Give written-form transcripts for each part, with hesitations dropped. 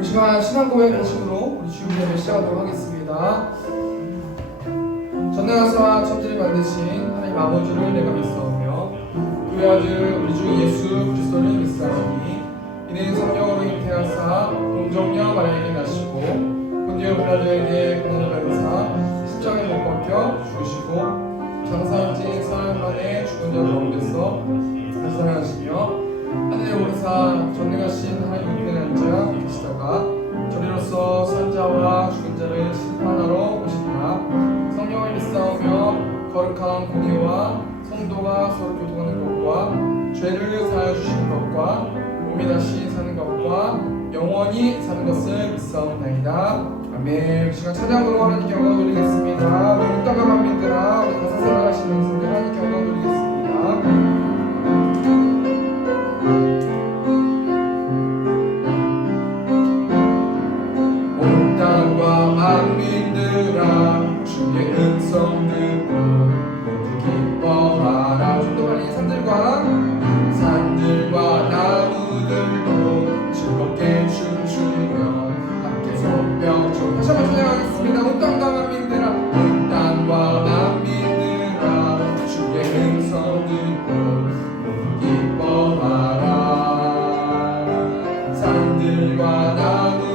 이 시간 신앙 고백 방식으로 우리 주일 예배 시작하도록 하겠습니다. 전능하사 천지를 만드신 하나님 아버지를 내가 믿사오며 그의 아들 우리 주 예수 그리스도를 믿사오니 이는 성령으로 잉태하사 동정녀 마리아에게 나시고 본디오 빌라도에게 고난을 받으사 십자가에 못 박혀 죽으시고 장사한 지 사흘 만에 죽은 자를 가운데서 살아나시며 하늘에 오르사 전능하신 하나님 우편에 앉아 계시다가 저리로서 산자와 죽은 자를 심판하러 오시리라. 성령을 믿사오며 거룩한 공의와 성도가 서로 교통하는 것과 죄를 사하여 주시는 것과 몸이 다시 사는 것과 영원히 사는 것을 믿사옵나이다. 아멘. 이 시간 찬양으로 하나님께 영광 돌리겠습니다. 우리 묵다가 만민들아 우리 가사 생각하시는 분들 하나님께 영광 돌리겠습니다. 만민들아 주의 음성 듣고 모두 기뻐하라. 좀 더 빨리 산들과 나무들도 즐겁게 춤추며 함께 손뼉쳐 다시 한번 찬양하겠습니다. 온 땅과 만민들아 온 땅과 만민들아 주의 음성 듣고 모두 기뻐하라. 산들과 나무들도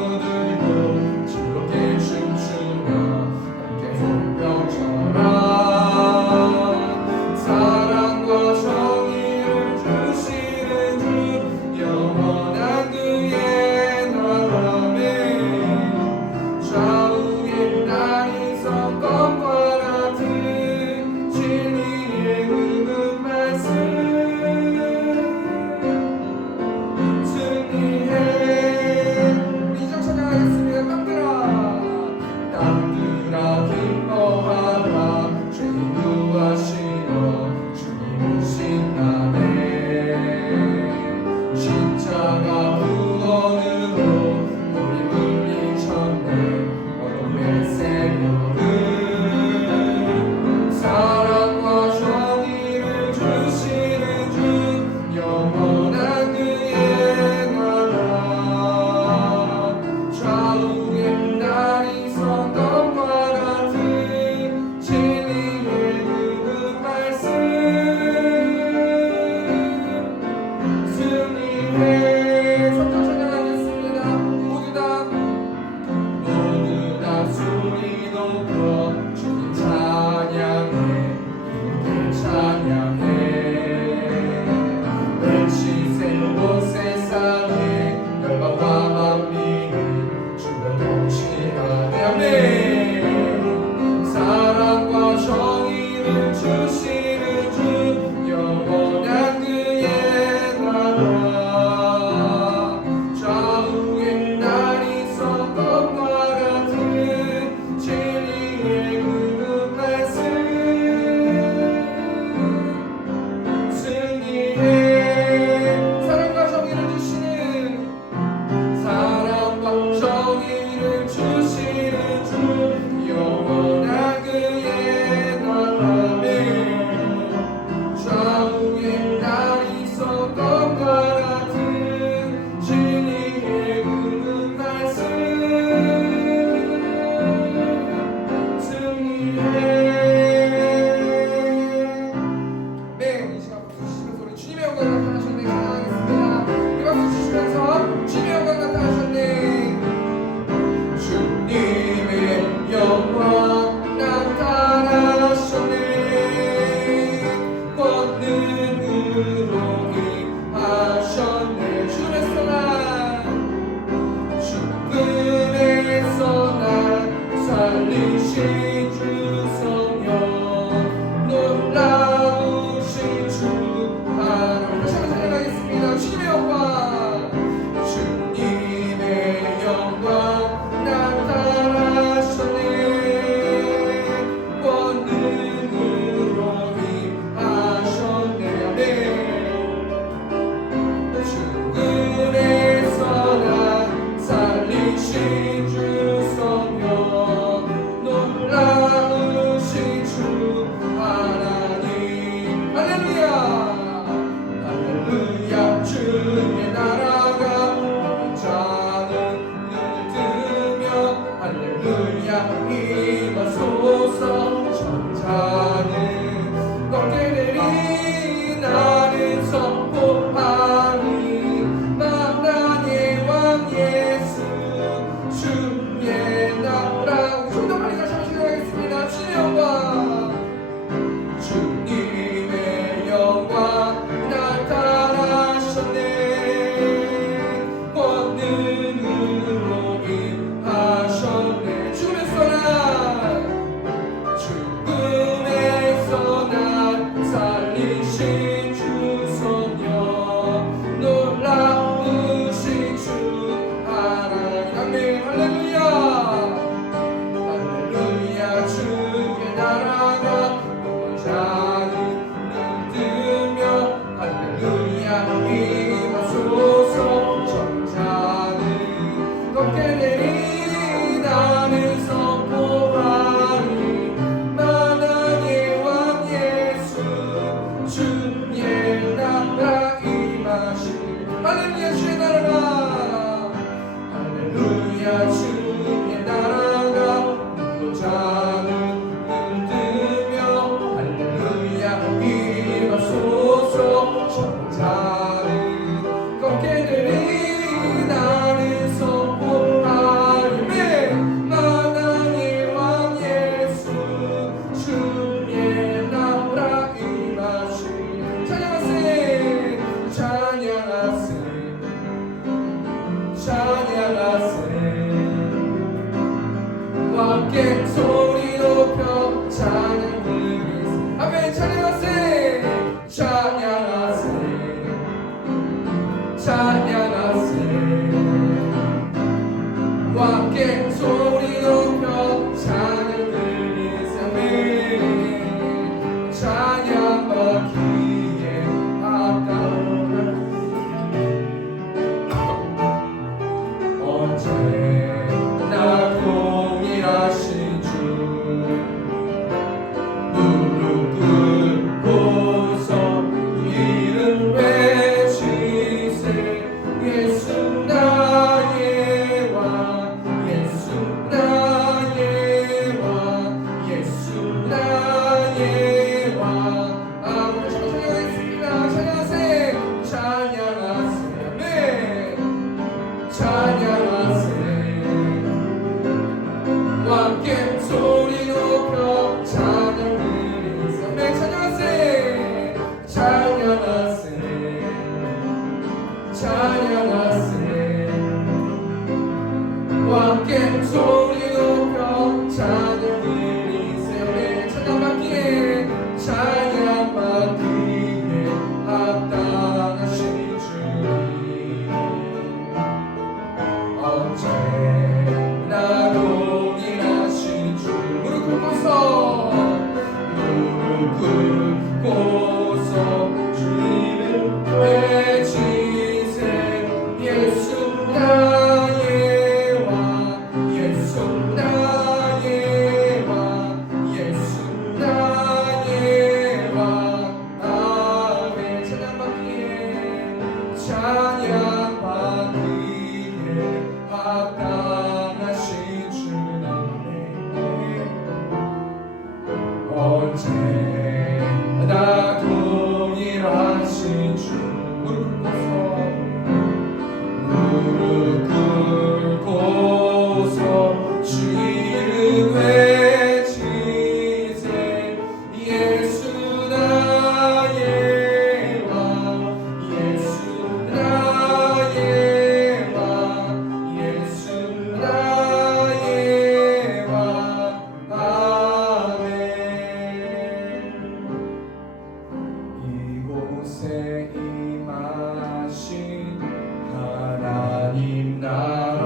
주님의 영광 나타나셨네. 자는 흔들며 할렐루야 임하소서. 자는 걷게 되리 나는 선포하리매. 만왕의 왕 예수 주의 나라 임하시. 찬양하세 찬양하세 찬양하세. 함께 소리 높여 찬양 드리세. 아멘. 찬양하세 찬양하세 찬양하세. 함께 소리 높여 찬양 드리세. 아멘. 찬양 받기에 아까운 언제나 동일하신 주. 무릎 꿇고서 이름 외치세. 예수 나의 왕 예수 나의 왕 예수 나의 왕. 아버지 찬양하겠습니다. 찬양하세 찬양하세. 아멘. 찬양하세. 함께 소리 높여 찬양 드리세. 아멘. 찬양하세 찬양하세 찬양하세. 함께 소리 높여 찬양 드리세. 아멘. 찬양받기에 찬양받기에 합당하신 주님. 언제나 동일하신 주. 무릎 꿇고서 주님을 외치세. 예수 나의 왕 예수 나의 왕 예수 나의 왕. 아멘. 찬양받기에 찬양받기에 합당하신 주님. 언제나 동일하신 주. 무릎 꿇고서 주 이름 외치세. 예수 나의 왕 예수 나의 왕 예수 나의 왕. 아멘. 이곳에 임하신 하나님 나라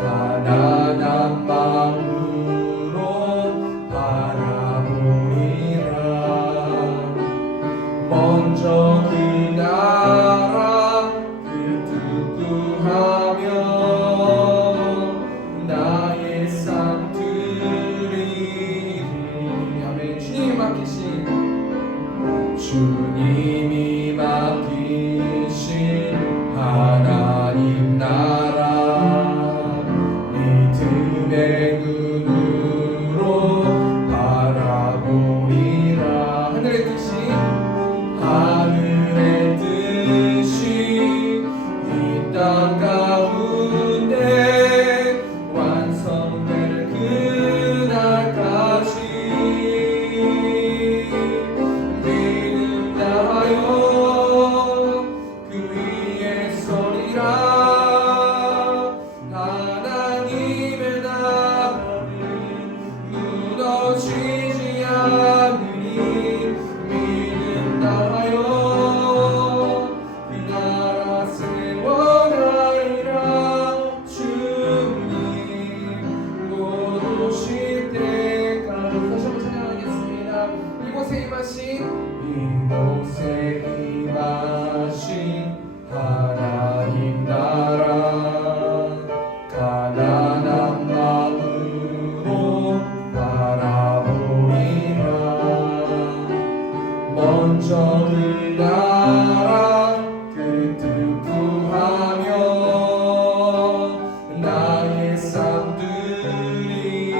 가난한 마음으로 바라보리라. 먼저 그 나라 그 뜻 구하며 나의 삶 드리리. 아멘. 주님이 맡기신 주님이 맡기신 하나님 나라 믿음의 눈으로 바라보리라. 하늘의 뜻이 이 땅 가운데 완성될 그날까지 믿음 다하여 그 위에 서리라. 하나님의 나라는 무너지지 않으니 믿음 다하여 그 나라 세워가리라. 주님 곧 오실 때까지. 다시 한번 찬양하겠습니다. 이곳에 임하신 하나님 나라 가난한 마음으로 바라보리라. 먼저 그 나라 그 뜻 구하며 나의 삶 드리리.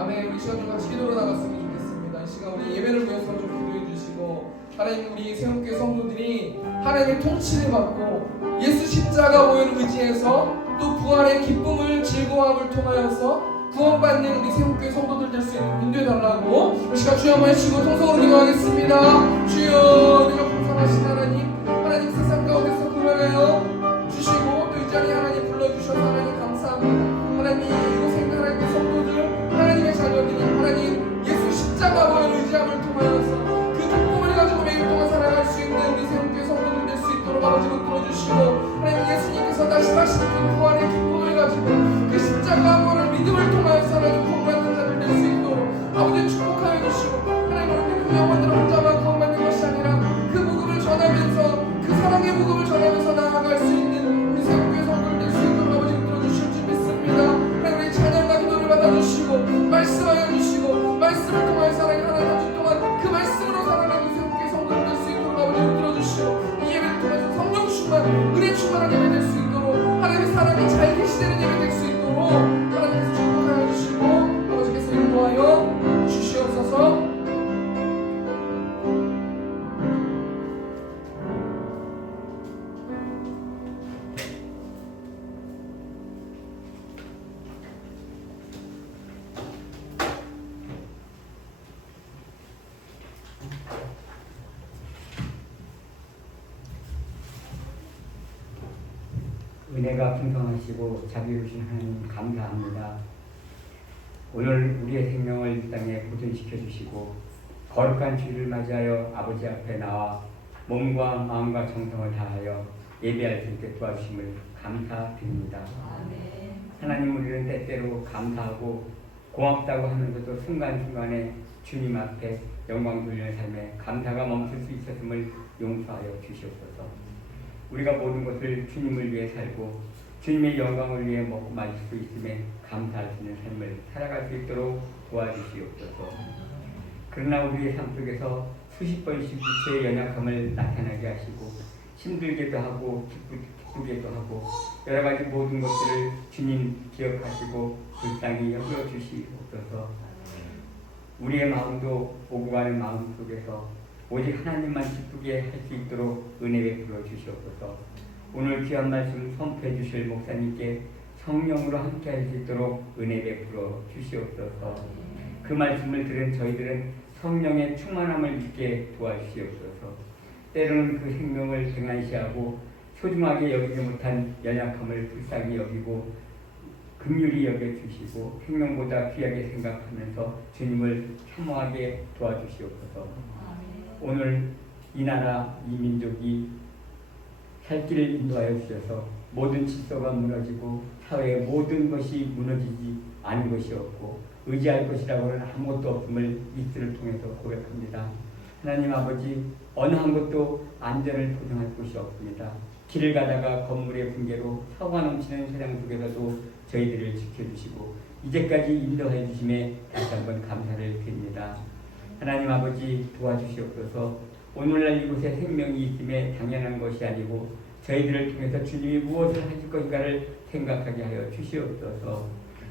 아멘. 우리 시간 좀 같이 기도로 나갔으면 좋겠습니다. 이 시간 우리 예배를 위해서 좀 기도해 주시고, 하나님 우리 새롭게 성도들이 하나님의 통치를 받고 예수 십자가 보혈을 의지해서 또 부활의 기쁨을 즐거움을 통하여서 구원받는 우리 새롭게 성도들 될 수 있는 인도해 달라고 이 시간 주여 한번 해주시고 통성으로 기도하겠습니다. 주여, 내가 풍성하신 하나님 세상 가운데서 구원하여 주시고 또 이 자리에 하나님 불러주셔서 하나님 감사합니다. 하나님 이곳에 있는 하나님의 성도들, 하나님의 자녀들이 하나님 예수 십자가 보혈 의지함을 통하여서 그 기쁨을 가지고 매일 동안 살아갈 수 있는 우리 새롭게 성도들 될 수 있도록 아버지 붙들어주시고, 하나님 예수님께서 다시 그 부활의 기쁨을 가지고 그 십자가 보혈을 믿음을 통하여서 하나님 구원받는 자들 될 수 있도록 아버지 축복하여 주시고, 하나님 우리 그 영혼들 혼자만 구원받는 것이 아니라 그 복음을 전하면서 그 사랑의 복음을 전하면서 나아갈 수 있는 우리 새롭게 성도들 될 수 있도록 아버지 붙들어주실 줄 믿습니다. 하나님 우리 찬양과 기도를 받아주시고 말씀하여 주시고, 말씀을 통하여서 하나님 한 주 동안 그 말씀으로 살아가는 새롭게 성도들 될 수 있도록 아버지 붙들어주시고, 이 예배를 통해서 성령 충만, 은혜 충만한 예배 될 수 있도록, 하나님의 사랑이 잘 계시되는 예배 될 수 있도록 하나님께서 축복하여 주시고 아버지께서 인도하여 주시옵소서. 은혜가 풍성하시고 자비로우신 하나님 감사합니다. 오늘 우리의 생명을 이 땅에 보존시켜 주시고 거룩한 주일을 맞이하여 아버지 앞에 나와 몸과 마음과 정성을 다하여 예배할 수 있게 도와주심을 감사드립니다. 하나님, 우리는 때때로 감사하고 고맙다고 하면서도 순간순간에 주님 앞에 영광 돌리는 삶에 감사가 멈출 수 있었음을 용서하여 주시옵소서. 우리가 모든 것을 주님을 위해 살고 주님의 영광을 위해 먹고 마실 수 있음에 감사할 수 있는 삶을 살아갈 수 있도록 도와주시옵소서. 그러나 우리의 삶 속에서 수십 번씩 육체의 연약함을 나타나게 하시고 힘들게도 하고 기쁘게도 하고 여러 가지 모든 것들을 주님 기억하시고 불쌍히 여겨주시옵소서. 우리의 마음도 오고 가는 마음 속에서 오직 하나님만 기쁘게 할 수 있도록 은혜 베풀어 주시옵소서. 오늘 귀한 말씀 선포해 주실 목사님께 성령으로 함께 할 수 있도록 은혜 베풀어 주시옵소서. 그 말씀을 들은 저희들은 성령의 충만함을 믿게 도와주시옵소서. 때로는 그 생명을 등한시하고 소중하게 여기지 못한 연약함을 불쌍히 여기고 긍휼히 여겨주시고 생명보다 귀하게 생각하면서 주님을 사모하게 도와주시옵소서. 오늘 이 나라, 이 민족이 살 길을 인도하여 주셔서 모든 질서가 무너지고 사회의 모든 것이 무너지지 않은 것이 없고 의지할 것이라고는 아무것도 없음을 이스를 통해서 고백합니다. 하나님 아버지, 어느 한 곳도 안전을 보장할 곳이 없습니다. 길을 가다가 건물의 붕괴로 사고가 넘치는 세상 속에서도 저희들을 지켜주시고 이제까지 인도해 주심에 다시 한번 감사를 드립니다. 하나님 아버지, 도와주시옵소서. 오늘날 이곳에 생명이 있음에 당연한 것이 아니고 저희들을 통해서 주님이 무엇을 하실 것인가를 생각하게 하여 주시옵소서.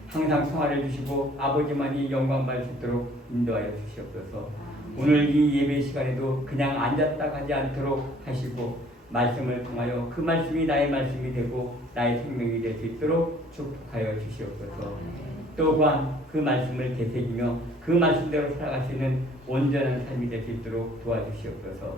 항상 평화를 주시고 아버지만이 영광 받을 수 있도록 인도하여 주시옵소서. 오늘 이 예배 시간에도 그냥 앉았다 가지 않도록 하시고 말씀을 통하여 그 말씀이 나의 말씀이 되고 나의 생명이 될 수 있도록 축복하여 주시옵소서. 또한 그 말씀을 되새기며 그 말씀대로 살아갈 수 있는 온전한 삶이 될 수 있도록 도와주시옵소서.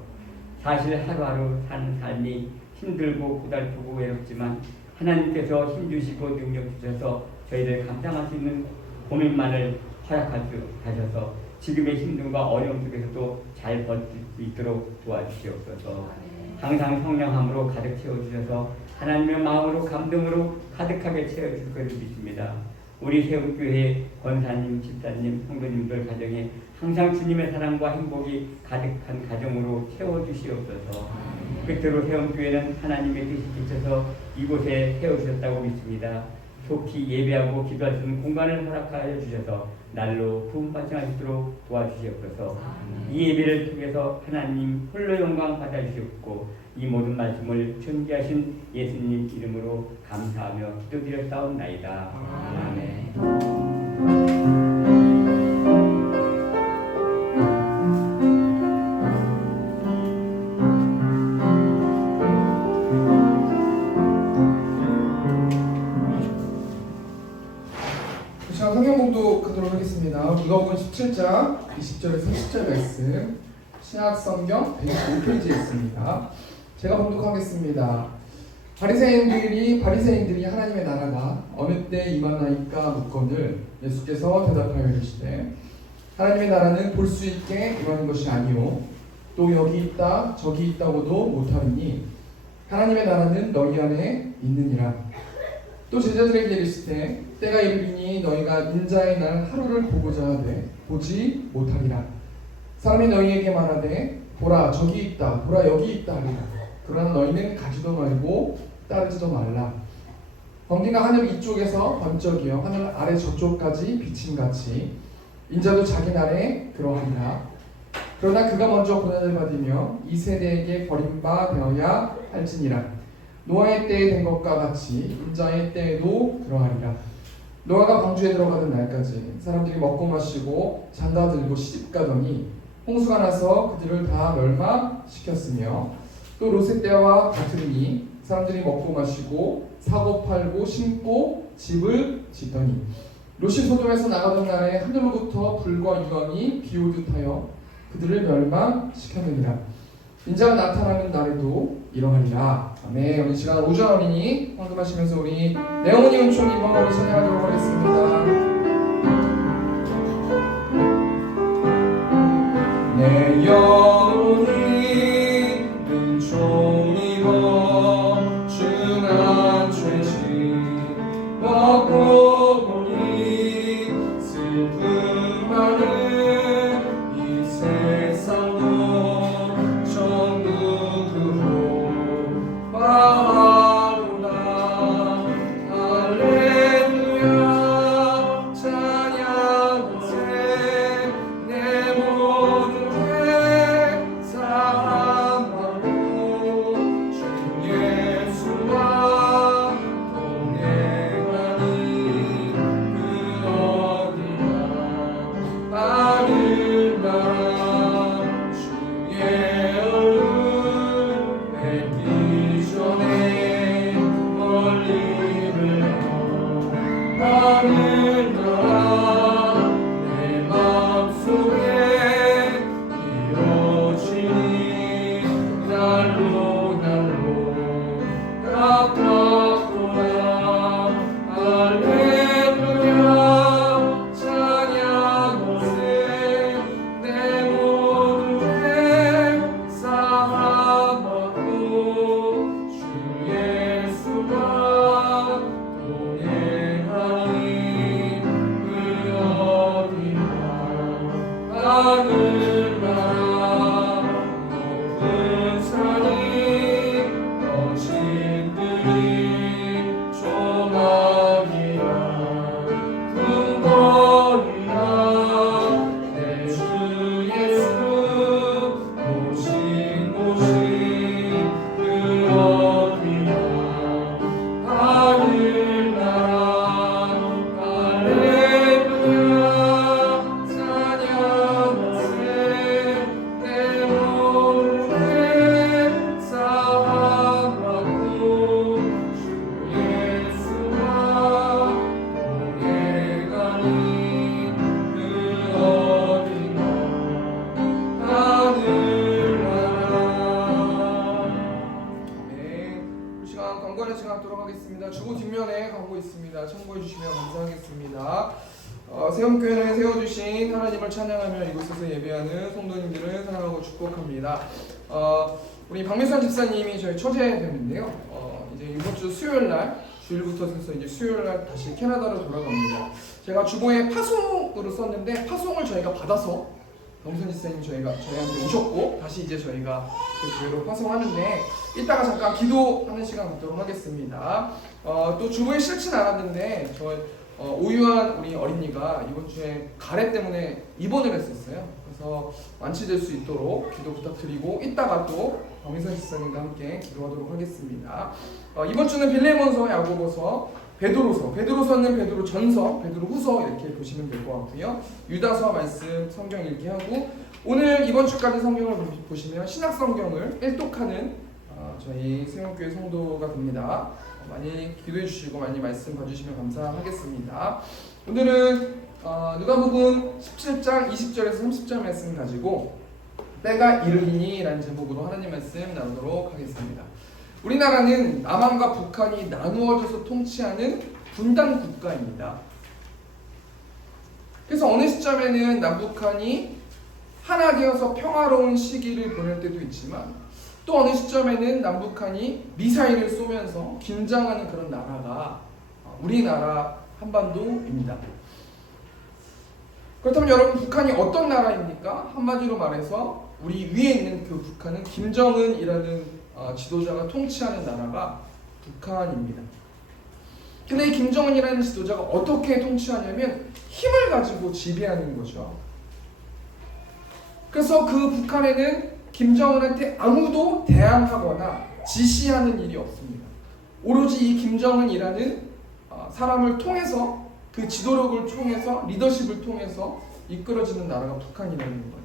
사실 하루하루 사는 삶이 힘들고 고달프고 외롭지만 하나님께서 힘주시고 능력 주셔서 저희를 감당할 수 있는 고민만을 허락하셔서 지금의 힘듦과 어려움 속에서도 잘 버틸 수 있도록 도와주시옵소서. 항상 성령함으로 가득 채워주셔서 하나님의 마음으로 감동으로 가득하게 채워주실 것을 믿습니다. 우리 세움교회 권사님, 집사님, 성도님들 가정에 항상 주님의 사랑과 행복이 가득한 가정으로 채워주시옵소서. 끝으로 세움교회는 하나님의 뜻이 지쳐서 이곳에 세우셨다고 믿습니다. 속히 예배하고 기도할 수 있는 공간을 허락하여 주셔서 날로 구원받지 않도록 도와주시옵소서. 이 예배를 통해서 하나님 홀로 영광 받아주시옵고 이 모든 말씀을 존귀하신 예수님 이름으로 감사하며 기도드렸사옵나이다. 아멘. 누가복음 17장 20절에서 30절 말씀 신약성경 105페이지에 있습니다. 제가 봉독하겠습니다. 바리새인들이 하나님의 나라가 어느 때 임하나이까 묻거늘 예수께서 대답하여 이르시되 하나님의 나라는 볼 수 있게 임하는 것이 아니요 또 여기 있다 저기 있다고도 못하리니 하나님의 나라는 너희 안에 있느니라. 또 제자들에게 이르시되 때가 이르리니 너희가 인자의 날 하루를 보고자 하되 보지 못하리라. 사람이 너희에게 말하되 보라 저기 있다 보라 여기 있다 하리라. 그러나 너희는 가지도 말고 따르지도 말라. 번개가 하늘 이쪽에서 번쩍이어 하늘 아래 저쪽까지 비침같이 인자도 자기 날에 그러하리라. 그러나 그가 먼저 고난을 받으며 이 세대에게 버림받아야 할지니라. 노아의 때에 된 것과 같이 인자의 때에도 그러하리라. 노아가 방주에 들어가던 날까지 사람들이 먹고 마시고 장가 들고 시집가더니 홍수가 나서 그들을 다 멸망시켰으며 또 롯의 때와 같으니 사람들이 먹고 마시고 사고 팔고 심고 집을 짓더니 롯이 소돔에서 나가던 날에 하늘로부터 불과 유황이 비오듯 하여 그들을 멸망시켰느니라. 인자가 나타나는 날에도 이러하리라. 아멘. 우리 시간 오전 어린이 헌금하시면서 우리 내 어머니 은총 이번 우리 찬양하도록 하겠습니다. 내 영혼이 은총 입어 중한 죄짐 벗고 보니 슬픔 많은 이 세상도 전부 그로 바하로라. 할렐루야 찬양하세 내 모든 사함하고 주 예수와 동행하니 그 어디나 하늘나라 주의 얼굴 뵙기 전에 멀리 흘러 하늘나라 내 맘속에 이루어지니 날로 가깝도다. 할렐루야 찬양하세 내 모든 사함하고 주 예수와 동행하니 그 어디나 하늘나라 높은 산이 거친 들이 조망이라 궁궐이라 내 주 예수 오신 곳이 그 어디나 하늘나라. 할렐루야 찬양하세 내 모든 사함하고 주 예수와 동행하니 그 어디나 하늘나라. 네, 이 시간 광고하는 시간 하도록 하겠습니다. 주보 뒷면에 광고 있습니다. 참고해 주시면 감사하겠습니다. 세움교회를 세워주신 하나님을 찬양하며 이곳에서 예배하는 성도님들을 사랑하고 축복합니다. 우리 박미선 집사님이 저희 처제되는데요. 이제 이번 주 수요일 날 주일부터 해서 이제 수요일 날 다시 캐나다로 돌아갑니다. 제가 주보에 파송으로 썼는데 파송을 저희가 받아서 박미선 집사님 저희한테 오셨고 다시 이제 저희가 그 교회로 파송하는데 이따가 잠깐 기도하는 시간 갖도록 하겠습니다. 또 주보에 싫진 않았는데 오유한 우리 어린이가 이번 주에 가래 때문에 입원을 했었어요. 그래서 완치될 수 있도록 기도 부탁드리고 이따가 또 박민선 집사님과 함께 기도하도록 하겠습니다. 이번 주는 빌레몬서, 야고보서, 베드로서는 베드로전서, 베드로후서 이렇게 보시면 될 것 같고요. 유다서 말씀 성경 읽기 하고 오늘 이번 주까지 성경을 보시면 신약 성경을 일독하는 저희 세움교회 성도가 됩니다. 많이 기도해 주시고 많이 말씀 봐주시면 감사하겠습니다. 오늘은 누가복음 17장 20절에서 30절 말씀 가지고 때가 이르리니 라는 제목으로 하나님 말씀 나누도록 하겠습니다. 우리나라는 남한과 북한이 나누어져서 통치하는 분단 국가입니다. 그래서 어느 시점에는 남북한이 하나 되어서 평화로운 시기를 보낼 때도 있지만 또 어느 시점에는 남북한이 미사일을 쏘면서 긴장하는 그런 나라가 우리나라 한반도입니다. 그렇다면 여러분, 북한이 어떤 나라입니까? 한마디로 말해서 우리 위에 있는 그 북한은 김정은이라는 지도자가 통치하는 나라가 북한입니다. 근데 이 김정은이라는 지도자가 어떻게 통치하냐면 힘을 가지고 지배하는 거죠. 그래서 그 북한에는 김정은한테 아무도 대항하거나 지시하는 일이 없습니다. 오로지 이 김정은이라는 사람을 통해서, 그 지도력을 통해서, 리더십을 통해서 이끌어지는 나라가 북한이라는 거예요.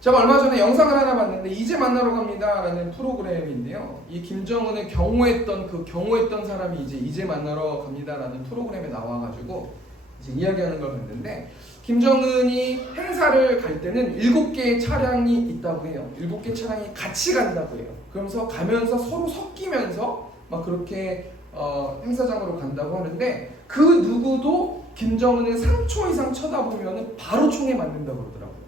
제가 얼마 전에 영상을 하나 봤는데 이제 만나러 갑니다 라는 프로그램인데요, 이 김정은을 경호했던 사람이 이제 만나러 갑니다 라는 프로그램에 나와가지고 이제 이야기하는 걸 봤는데, 김정은이 행사를 갈 때는 7개의 차량이 있다고 해요. 7개 차량이 같이 간다고 해요. 그러면서 가면서 서로 섞이면서 막 그렇게 행사장으로 간다고 하는데, 그 누구도 김정은을 3초 이상 쳐다보면 바로 총에 맞는다고 그러더라고요.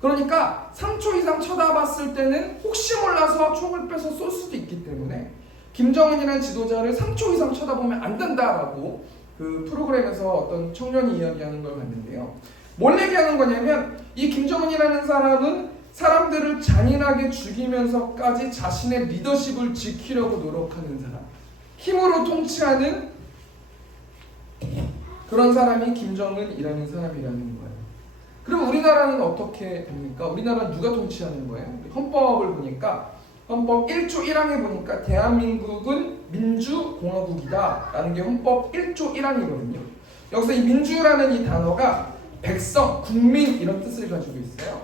그러니까 3초 이상 쳐다봤을 때는 혹시 몰라서 총을 빼서 쏠 수도 있기 때문에 김정은이라는 지도자를 3초 이상 쳐다보면 안 된다라고 그 프로그램에서 어떤 청년이 이야기하는 걸 봤는데요. 뭘 얘기하는 거냐면, 이 김정은이라는 사람은 사람들을 잔인하게 죽이면서까지 자신의 리더십을 지키려고 노력하는 사람, 힘으로 통치하는 그런 사람이 김정은이라는 사람이라는 거예요. 그럼 우리나라는 어떻게 됩니까? 우리나라는 누가 통치하는 거예요? 헌법을 보니까, 헌법 1조 1항에 보니까 대한민국은 민주공화국이다 라는 게 헌법 1조 1항이거든요. 여기서 이 민주라는 이 단어가 백성, 국민 이런 뜻을 가지고 있어요.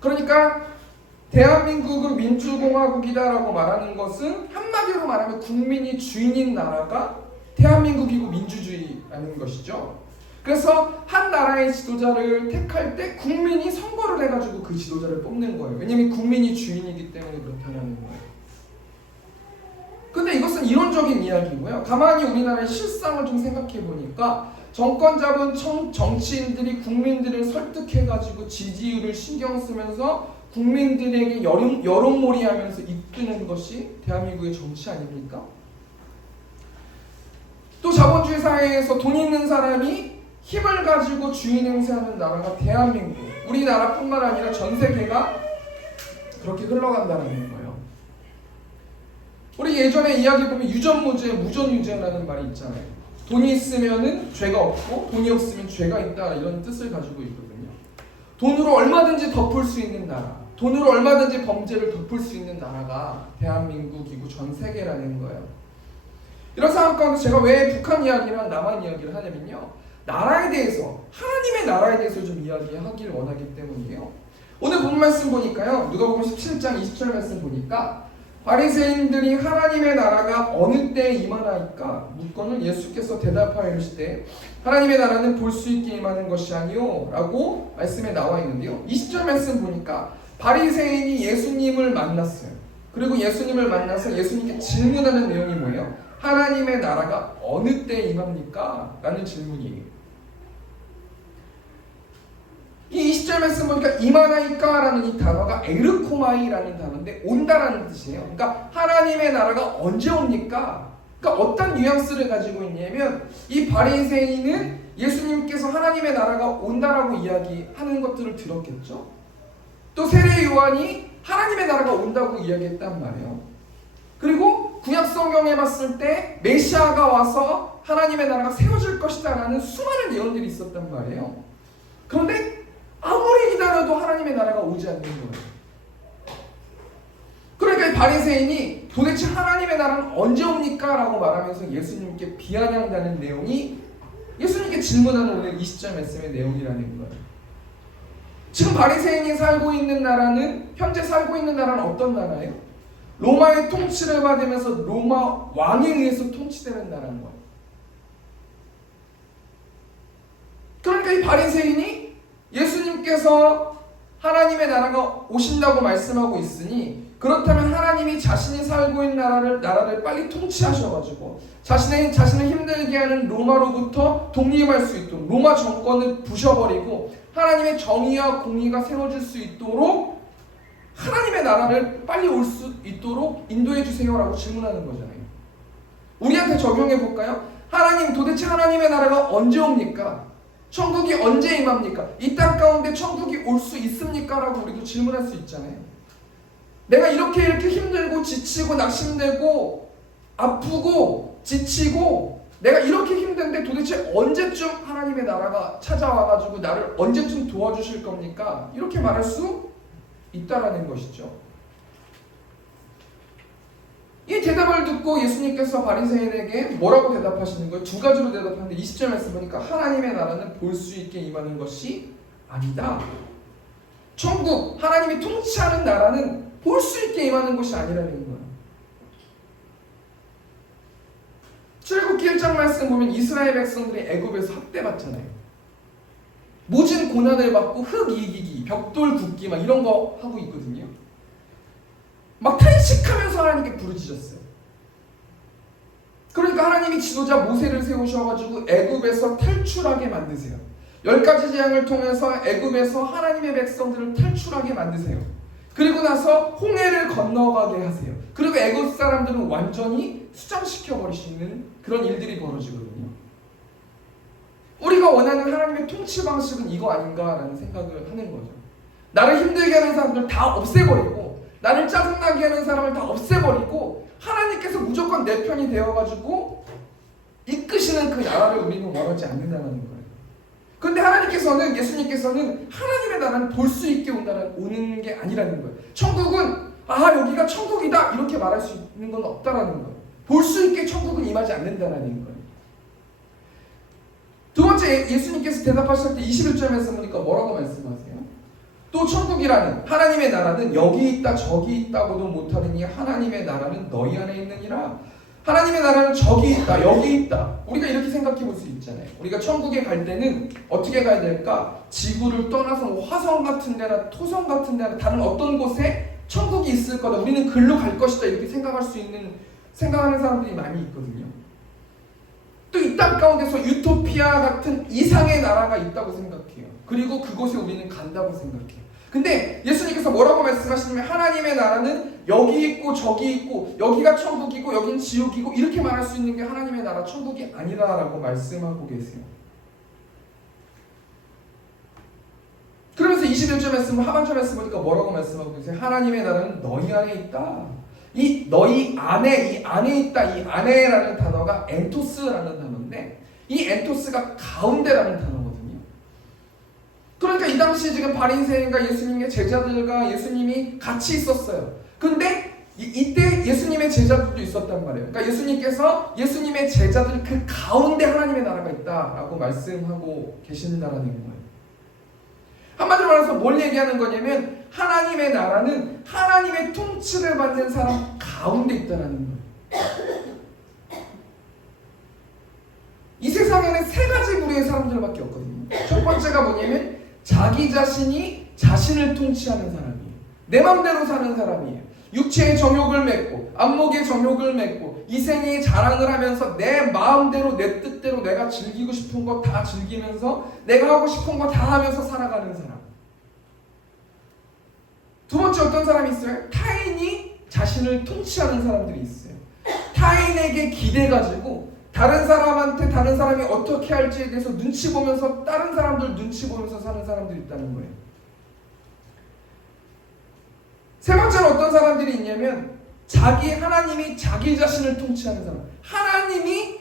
그러니까 대한민국은 민주공화국이다 라고 말하는 것은 한마디로 말하면 국민이 주인인 나라가 대한민국이고 민주주의라는 것이죠. 그래서 한 나라의 지도자를 택할 때 국민이 선거를 해가지고 그 지도자를 뽑는 거예요. 왜냐하면 국민이 주인이기 때문에 그렇다는 거예요. 근데 이것은 이론적인 이야기고요. 가만히 우리나라의 실상을 좀 생각해 보니까 정권 잡은 정치인들이 국민들을 설득해가지고 지지율을 신경 쓰면서 국민들에게 여론몰이하면서 이끄는 것이 대한민국의 정치 아닙니까? 또 자본주의 사회에서 돈 있는 사람이 힘을 가지고 주인 행세하는 나라가 대한민국, 우리나라뿐만 아니라 전 세계가 그렇게 흘러간다는 거예요. 우리 예전에 이야기 보면 유전무죄, 무전유죄라는 말이 있잖아요. 돈이 있으면은 죄가 없고 돈이 없으면 죄가 있다, 이런 뜻을 가지고 있거든요. 돈으로 얼마든지 덮을 수 있는 나라, 돈으로 얼마든지 범죄를 덮을 수 있는 나라가 대한민국이고 전 세계라는 거예요. 이런 상황 가운데 제가 왜 북한 이야기랑 남한 이야기를 하냐면요, 나라에 대해서, 하나님의 나라에 대해서 좀 이야기하기를 원하기 때문이에요. 오늘 본 말씀 보니까요, 누가복음 17장 20절 말씀 보니까 바리새인들이 하나님의 나라가 어느 때에 임하나이까 묻거늘 예수께서 대답하여 이르시되 하나님의 나라는 볼 수 있게 임하는 것이 아니요 라고 말씀에 나와 있는데요, 20절 말씀 보니까 바리새인이 예수님을 만났어요. 그리고 예수님을 만나서 예수님께 질문하는 내용이 뭐예요? 하나님의 나라가 어느 때에 임합니까? 라는 질문이에요. 이 20절 말씀 보니까 임하나이까 라는 이 단어가 에르코마이라는 단어인데 온다라는 뜻이에요. 그러니까 하나님의 나라가 언제 옵니까? 그러니까 어떤 뉘앙스를 가지고 있냐면, 이 바리새인은 예수님께서 하나님의 나라가 온다라고 이야기하는 것들을 들었겠죠. 또 세례 요한이 하나님의 나라가 온다고 이야기했단 말이에요. 그리고 구약 성경에 봤을 때 메시아가 와서 하나님의 나라가 세워질 것이다 라는 수많은 예언들이 있었단 말이에요. 그런데 아무리 기다려도 하나님의 나라가 오지 않는 거예요. 그러니까 이 바리새인이 도대체 하나님의 나라는 언제 옵니까? 라고 말하면서 예수님께 비아냥다는 내용이 예수님께 질문하는 오늘 20절 말씀의 내용이라는 거예요. 지금 바리새인이 살고 있는 나라는, 현재 살고 있는 나라는 어떤 나라예요? 로마의 통치를 받으면서 로마 왕에 의해서 통치되는 나라인 거예요. 바리새인이 예수님께서 하나님의 나라가 오신다고 말씀하고 있으니 그렇다면 하나님이 자신이 살고 있는 나라를 빨리 통치하셔가지고 자신을 힘들게 하는 로마로부터 독립할 수 있도록 로마 정권을 부셔버리고 하나님의 정의와 공의가 세워질 수 있도록 하나님의 나라를 빨리 올 수 있도록 인도해 주세요라고 질문하는 거잖아요. 우리한테 적용해 볼까요? 하나님, 도대체 하나님의 나라가 언제 옵니까? 천국이 언제 임합니까? 이 땅 가운데 천국이 올 수 있습니까? 라고 우리도 질문할 수 있잖아요. 내가 이렇게 힘들고 지치고 낙심되고 아프고 지치고 내가 이렇게 힘든데 도대체 언제쯤 하나님의 나라가 찾아와가지고 나를 언제쯤 도와주실 겁니까? 이렇게 말할 수 있다라는 것이죠. 이 대답을 듣고 예수님께서 바리새인에게 뭐라고 대답하시는 거예요? 두 가지로 대답하는데 20절 말씀 보니까 하나님의 나라는 볼 수 있게 임하는 것이 아니다. 천국, 하나님이 통치하는 나라는 볼 수 있게 임하는 것이 아니라는 거예요. 출애굽기 1장 말씀 보면 이스라엘 백성들이 애굽에서 학대받잖아요. 모진 고난을 받고 흙 이기기, 벽돌 굽기 막 이런 거 하고 있거든요. 막 탄식하면서 하나님께 부르짖었어요. 그러니까 하나님이 지도자 모세를 세우셔가지고 애굽에서 탈출하게 만드세요. 10가지 재앙을 통해서 애굽에서 하나님의 백성들을 탈출하게 만드세요. 그리고 나서 홍해를 건너가게 하세요. 그리고 애굽 사람들은 완전히 수장시켜 버리시는 그런 일들이 벌어지거든요. 우리가 원하는 하나님의 통치 방식은 이거 아닌가라는 생각을 하는 거죠. 나를 힘들게 하는 사람들 다 없애버리고 나를 짜증나게 하는 사람을 다 없애버리고 하나님께서 무조건 내 편이 되어가지고 이끄시는 그 나라를 우리는 원하지 않는다는 거예요. 그런데 하나님께서는, 예수님께서는 하나님의 나라는 볼 수 있게 오는 게 아니라는 거예요. 천국은 여기가 천국이다 이렇게 말할 수 있는 건 없다라는 거예요. 볼 수 있게 천국은 임하지 않는다는 거예요. 두 번째, 예수님께서 대답하실 때 21절에서 보니까 뭐라고 말씀하세요? 또 천국이라는 하나님의 나라는 여기 있다 저기 있다고도 못하느니 하나님의 나라는 너희 안에 있느니라. 하나님의 나라는 저기 있다 여기 있다. 우리가 이렇게 생각해 볼 수 있잖아요. 우리가 천국에 갈 때는 어떻게 가야 될까? 지구를 떠나서 화성 같은 데나 토성 같은 데나 다른 어떤 곳에 천국이 있을 거다. 우리는 글로 갈 것이다. 이렇게 생각하는 사람들이 많이 있거든요. 또 이 땅 가운데서 유토피아 같은 이상의 나라가 있다고 생각해요. 그리고 그곳에 우리는 간다고 생각해요. 근데 예수님께서 뭐라고 말씀하시냐면 하나님의 나라는 여기 있고 저기 있고 여기가 천국이고 여긴 지옥이고 이렇게 말할 수 있는 게 하나님의 나라 천국이 아니다라고 말씀하고 계세요. 그러면서 21절 말씀 하반절 말씀 보니까 뭐라고 말씀하고 계세요? 하나님의 나라는 너희 안에 있다. 이 너희 안에, 이 안에 있다. 이 안에라는 단어가 엔토스라는 단어인데 이 엔토스가 가운데라는 단어거든요. 그러니까 이 당시 지금 바리새인과 예수님의 제자들과 예수님이 같이 있었어요. 근데 이때 예수님의 제자들도 있었단 말이에요. 그러니까 예수님께서 예수님의 제자들 그 가운데 하나님의 나라가 있다라고 말씀하고 계신다라는 거예요. 한마디로 말해서 뭘 얘기하는 거냐면 하나님의 나라는 하나님의 통치를 받는 사람 가운데 있다라는 거예요. 이 세상에는 세 가지 부류의 사람들밖에 없거든요. 첫 번째가 뭐냐면 자기 자신이 자신을 통치하는 사람이에요. 내 맘대로 사는 사람이에요. 육체의 정욕을 맺고 안목의 정욕을 맺고 이생의 자랑을 하면서 내 마음대로 내 뜻대로 내가 즐기고 싶은 거 다 즐기면서 내가 하고 싶은 거 다 하면서 살아가는 사람. 두 번째 어떤 사람이 있어요? 타인이 자신을 통치하는 사람들이 있어요. 타인에게 기대가지고 다른 사람한테 다른 사람이 어떻게 할지에 대해서 눈치 보면서 다른 사람들 눈치 보면서 사는 사람들이 있다는 거예요. 세 번째는 어떤 사람들이 있냐면 하나님이 자기 자신을 통치하는 사람. 하나님이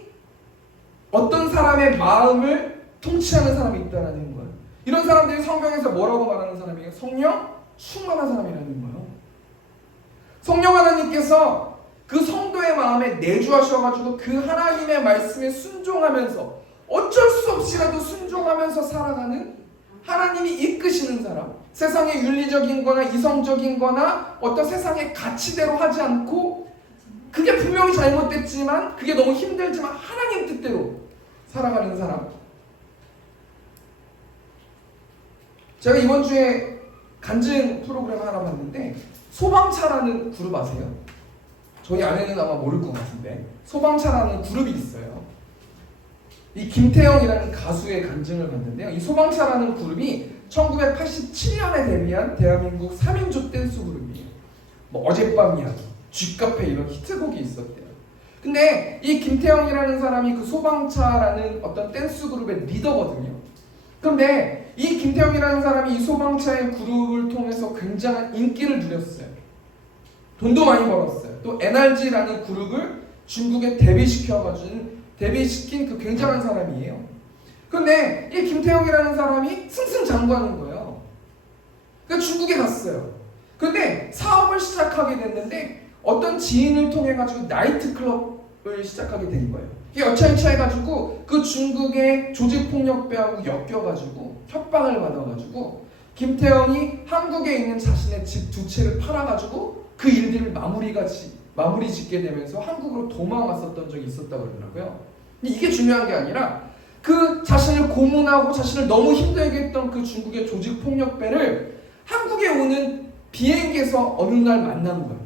어떤 사람의 마음을 통치하는 사람이 있다는 거예요. 이런 사람들이 성경에서 뭐라고 말하는 사람이에요? 성령 충만한 사람이라는 거예요. 성령 하나님께서 그 성도의 마음에 내주하셔가지고 그 하나님의 말씀에 순종하면서 어쩔 수 없이라도 순종하면서 살아가는 하나님이 이끄시는 사람. 세상의 윤리적인 거나 이성적인 거나 어떤 세상의 가치대로 하지 않고 그게 분명히 잘못됐지만 그게 너무 힘들지만 하나님 뜻대로 살아가는 사람. 제가 이번 주에 간증 프로그램 하나 봤는데 소방차라는 그룹 아세요? 저희 아내는 아마 모를 것 같은데 소방차라는 그룹이 있어요. 이 김태형이라는 가수의 간증을 봤는데요. 이 소방차라는 그룹이 1987년에 데뷔한 대한민국 3인조 댄스 그룹이에요. 뭐 어젯밤 이야기, 쥐카페 이런 히트곡이 있었대요. 근데 이 김태형이라는 사람이 그 소방차라는 어떤 댄스 그룹의 리더거든요. 그런데 이 김태형이라는 사람이 이 소방차의 그룹을 통해서 굉장한 인기를 누렸어요. 돈도 많이 벌었어요. 또 NRG라는 그룹을 중국에 데뷔시킨 그 굉장한 사람이에요. 그런데 이 김태형이라는 사람이 승승장구하는 거예요. 그러니까 중국에 갔어요. 그런데 사업을 시작하게 됐는데 어떤 지인을 통해 가지고 나이트클럽을 시작하게 된 거예요. 여차여차해가지고 그 중국의 조직폭력배하고 엮여가지고 협박을 받아가지고 김태형이 한국에 있는 자신의 집 2채를 팔아가지고 그 일들을 마무리 짓게 되면서 한국으로 도망갔었던 적이 있었다고 그러더라고요. 근데 이게 중요한 게 아니라 그 자신을 고문하고 자신을 너무 힘들게 했던 그 중국의 조직폭력배를 한국에 오는 비행기에서 어느 날 만난 거예요.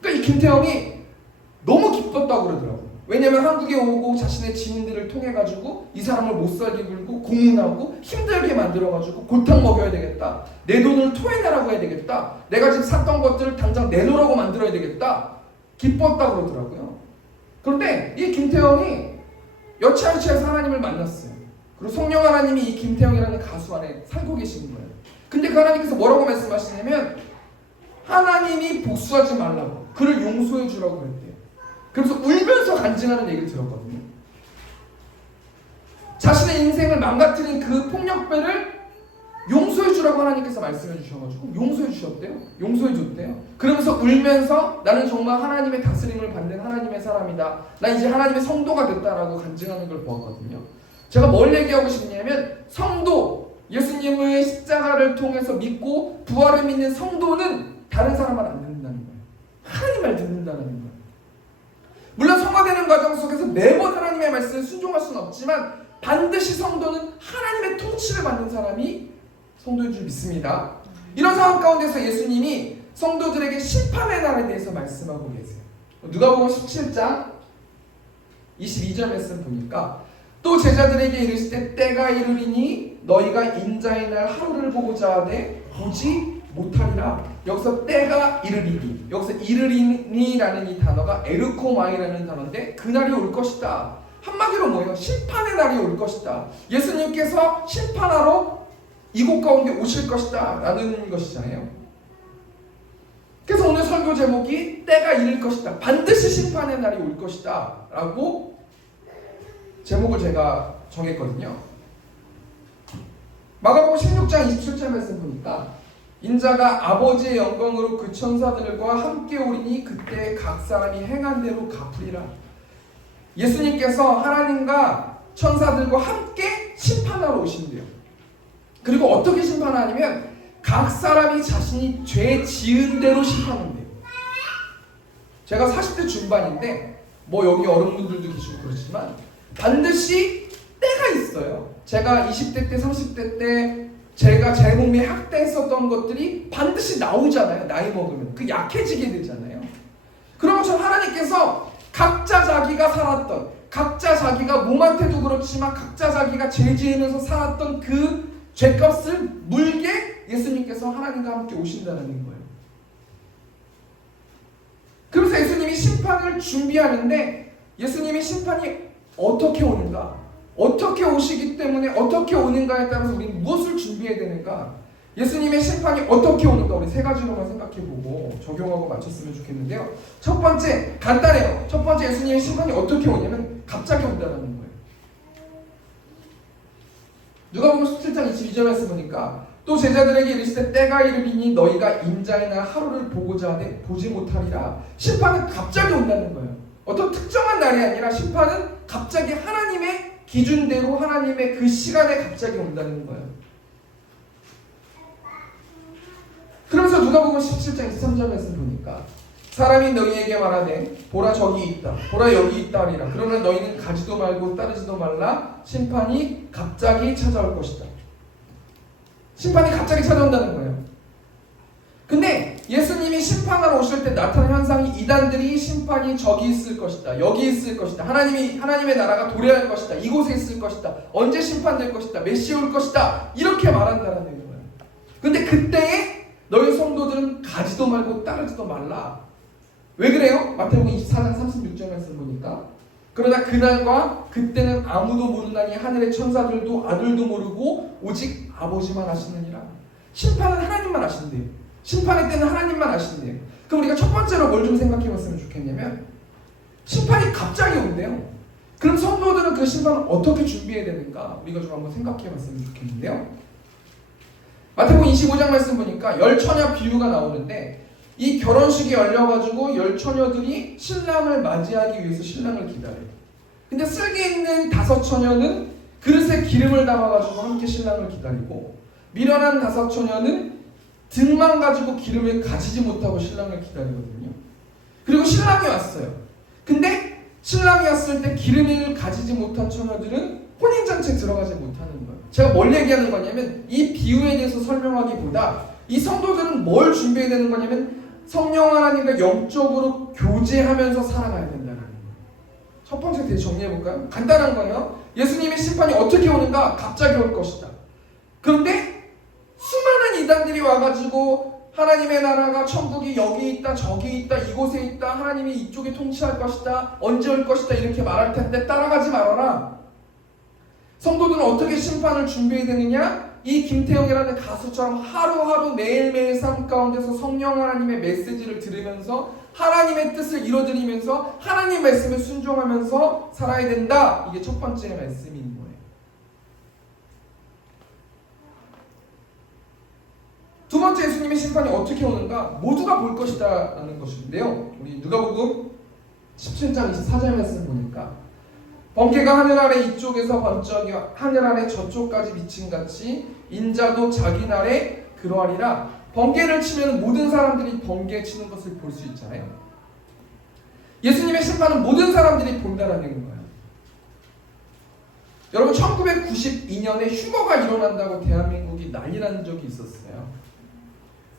그러니까 이 김태형이 너무 기뻤다고 그러더라고요. 왜냐면 한국에 오고 자신의 지인들을 통해 가지고 이 사람을 못살게 굴고 고문하고 힘들게 만들어 가지고 골탕 먹여야 되겠다. 내 돈을 토해내라고 해야 되겠다. 내가 지금 샀던 것들을 당장 내놓으라고 만들어야 되겠다. 기뻤다고 그러더라고요. 그런데 이 김태형이 여차여차해서 하나님을 만났어요. 그리고 성령 하나님이 이 김태형이라는 가수 안에 살고 계신 거예요. 근데 그 하나님께서 뭐라고 말씀하시냐면 하나님이 복수하지 말라고, 그를 용서해 주라고 그랬대요. 그래서 울면서 간증하는 얘기를 들었거든요. 자신의 인생을 망가뜨린 그 폭력배를 용서해 주라고 하나님께서 말씀해 주셔가지고 용서해 주셨대요. 용서해 줬대요. 그러면서 울면서 나는 정말 하나님의 다스림을 받는 하나님의 사람이다. 나 이제 하나님의 성도가 됐다라고 간증하는 걸 보았거든요. 제가 뭘 얘기하고 싶냐면 성도, 예수님의 십자가를 통해서 믿고 부활을 믿는 성도는 다른 사람 말 안 듣는다는 거예요. 하나님 말 듣는다는 거예요. 물론 성화되는 과정 속에서 매번 하나님의 말씀에 순종할 수는 없지만 반드시 성도는 하나님의 통치를 받는 사람이 성도인 줄 믿습니다. 이런 상황 가운데서 예수님이 성도들에게 심판의 날에 대해서 말씀하고 계세요. 누가복음 17장 22절 말씀 보니까 또 제자들에게 이르실 때 때가 이르리니 너희가 인자의 날 하루를 보고자 하되 보지 못하리라. 여기서 때가 이르리니, 여기서 이르리니라는 이 단어가 에르코마이라는 단어인데 그날이 올 것이다. 한마디로 뭐예요? 심판의 날이 올 것이다. 예수님께서 심판하러 이곳 가운데 오실 것이다 라는 것이잖아요. 그래서 오늘 설교 제목이 때가 이를 것이다, 반드시 심판의 날이 올 것이다 라고 제목을 제가 정했거든요. 마가복음 16장 27절 말씀 보니까 인자가 아버지의 영광으로 그 천사들과 함께 오리니 그때 각 사람이 행한 대로 갚으리라. 예수님께서 하나님과 천사들과 함께 심판하러 오신대요. 그리고 어떻게 심판하냐면 각 사람이 자신이 죄 지은 대로 심판한대요. 제가 40대 중반인데 뭐 여기 어른분들도 계시고 그렇지만 반드시 때가 있어요. 제가 20대 때 30대 때 제가 제 몸에 학대했었던 것들이 반드시 나오잖아요. 나이 먹으면 그 약해지게 되잖아요. 그런 것처럼 하나님께서 각자 자기가 살았던, 각자 자기가 몸한테도 그렇지만 각자 자기가 죄 지으면서 살았던 그 죄값을 물게 예수님께서 하나님과 함께 오신다는 거예요. 그래서 예수님이 심판을 준비하는데 예수님이 심판이 어떻게 오는가, 어떻게 오시기 때문에 어떻게 오는가에 따라서 우리는 무엇을 준비해야 되는가, 예수님의 심판이 어떻게 오는가 우리 세 가지로만 생각해보고 적용하고 맞췄으면 좋겠는데요. 첫 번째, 간단해요. 첫 번째, 예수님의 심판이 어떻게 오냐면 갑자기 온다는 거예요. 누가복음 17장 22절 말씀 보니까 또 제자들에게 이르시되 때가 이르리니 너희가 인자의 날 하루를 보고자 하되 보지 못하리라. 심판은 갑자기 온다는 거예요. 어떤 특정한 날이 아니라 심판은 갑자기 하나님의 기준대로 하나님의 그 시간에 갑자기 온다는 거예요. 그러면서 누가복음 17장 23절 말씀 보니까 사람이 너희에게 말하되 보라 저기 있다, 보라 여기 있다 하리라. 그러나 너희는 가지도 말고 따르지도 말라. 심판이 갑자기 찾아올 것이다. 심판이 갑자기 찾아온다는 거예요. 근데 예수님이 심판하러 오실 때 나타난 현상이 이단들이 심판이 저기 있을 것이다, 여기 있을 것이다, 하나님의 나라가 도래할 것이다, 이곳에 있을 것이다, 언제 심판될 것이다, 메시아 올 것이다, 이렇게 말한다는 거예요. 근데 그때에 너희 성도들은 가지도 말고 따르지도 말라. 왜 그래요? 마태복음 24장 36절 말씀 보니까 그러나 그날과 그때는 아무도 모르나니 하늘의 천사들도 아들도 모르고 오직 아버지만 아시느니라. 심판은 하나님만 아신대요. 심판의 때는 하나님만 아신대요. 그럼 우리가 첫 번째로 뭘 좀 생각해 봤으면 좋겠냐면 심판이 갑자기 온대요. 그럼 성도들은 그 심판을 어떻게 준비해야 되는가 우리가 좀 한번 생각해 봤으면 좋겠는데요. 마태복음 25장 말씀 보니까 열 처녀 비유가 나오는데 이 결혼식이 열려가지고 열 처녀들이 신랑을 맞이하기 위해서 신랑을 기다려요. 근데 쓸개 있는 5 처녀는 그릇에 기름을 담아가지고 함께 신랑을 기다리고 미련한 5 처녀는 등만 가지고 기름을 가지지 못하고 신랑을 기다리거든요. 그리고 신랑이 왔어요. 근데 신랑이 왔을 때 기름을 가지지 못한 처녀들은 혼인잔치에 들어가지 못하는 거예요. 제가 뭘 얘기하는 거냐면 이 비유에 대해서 설명하기보다 이 성도들은 뭘 준비해야 되는 거냐면 성령 하나님과 영적으로 교제하면서 살아가야 된다는 거예요. 첫 번째 대해 정리해볼까요? 간단한 거예요. 예수님의 심판이 어떻게 오는가? 갑자기 올 것이다. 그런데 수많은 이단들이 와가지고 하나님의 나라가 천국이 여기 있다, 저기 있다, 이곳에 있다, 하나님이 이쪽에 통치할 것이다, 언제 올 것이다 이렇게 말할 텐데 따라가지 말아라. 성도들은 어떻게 심판을 준비해야 되느냐? 이 김태형이라는 가수처럼 하루하루 매일매일 삶 가운데서 성령 하나님의 메시지를 들으면서 하나님의 뜻을 이뤄드리면서 하나님 말씀에 순종하면서 살아야 된다. 이게 첫 번째 말씀인 거예요. 두 번째 예수님의 심판이 어떻게 오는가? 모두가 볼 것이다 라는 것인데요. 우리 누가복음 17장 24절 말씀 보니까 번개가 하늘 아래 이쪽에서 번쩍이 하늘 아래 저쪽까지 미친같이 인자도 자기 날에 그러하리라. 번개를 치면 모든 사람들이 번개 치는 것을 볼 수 있잖아요. 예수님의 심판은 모든 사람들이 본다라는 거예요. 여러분 1992년에 휴거가 일어난다고 대한민국이 난리 난 적이 있었어요.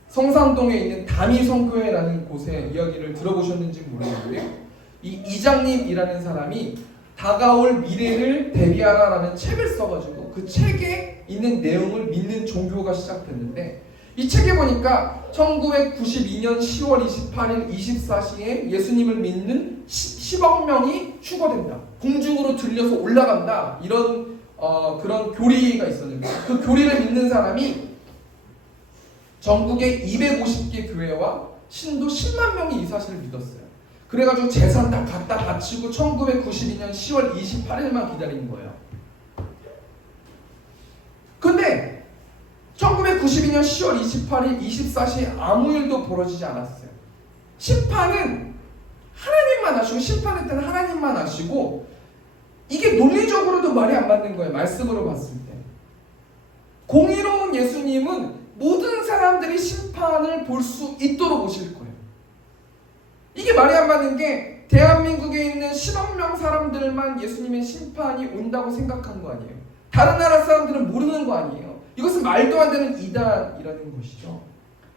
성산동에 있는 다미성교회라는 곳의 이야기를 들어보셨는지 모르겠는데요. 이 이장님이라는 사람이 다가올 미래를 대비하라라는 책을 써가지고 그 책에 있는 내용을 믿는 종교가 시작됐는데 이 책에 보니까 1992년 10월 28일 24시에 예수님을 믿는 10억 명이 휴거된다. 공중으로 들려서 올라간다. 이런 그런 교리가 있었는데 그 교리를 믿는 사람이 전국의 250개 교회와 신도 10만 명이 이 사실을 믿었어요. 그래가지고 재산 다 갖다 바치고 1992년 10월 28일만 기다린 거예요. 근데 1992년 10월 28일 24시에 아무 일도 벌어지지 않았어요. 심판은 하나님만 하시고 심판의 때는 하나님만 하시고 이게 논리적으로도 말이 안 맞는 거예요. 말씀으로 봤을 때. 공의로운 예수님은 모든 사람들이 심판을 볼 수 있도록 오실 거예요. 이게 말이 안 맞는 게 대한민국에 있는 10억 명 사람들만 예수님의 심판이 온다고 생각한 거 아니에요. 다른 나라 사람들은 모르는 거 아니에요. 이것은 말도 안 되는 이단이라는 것이죠.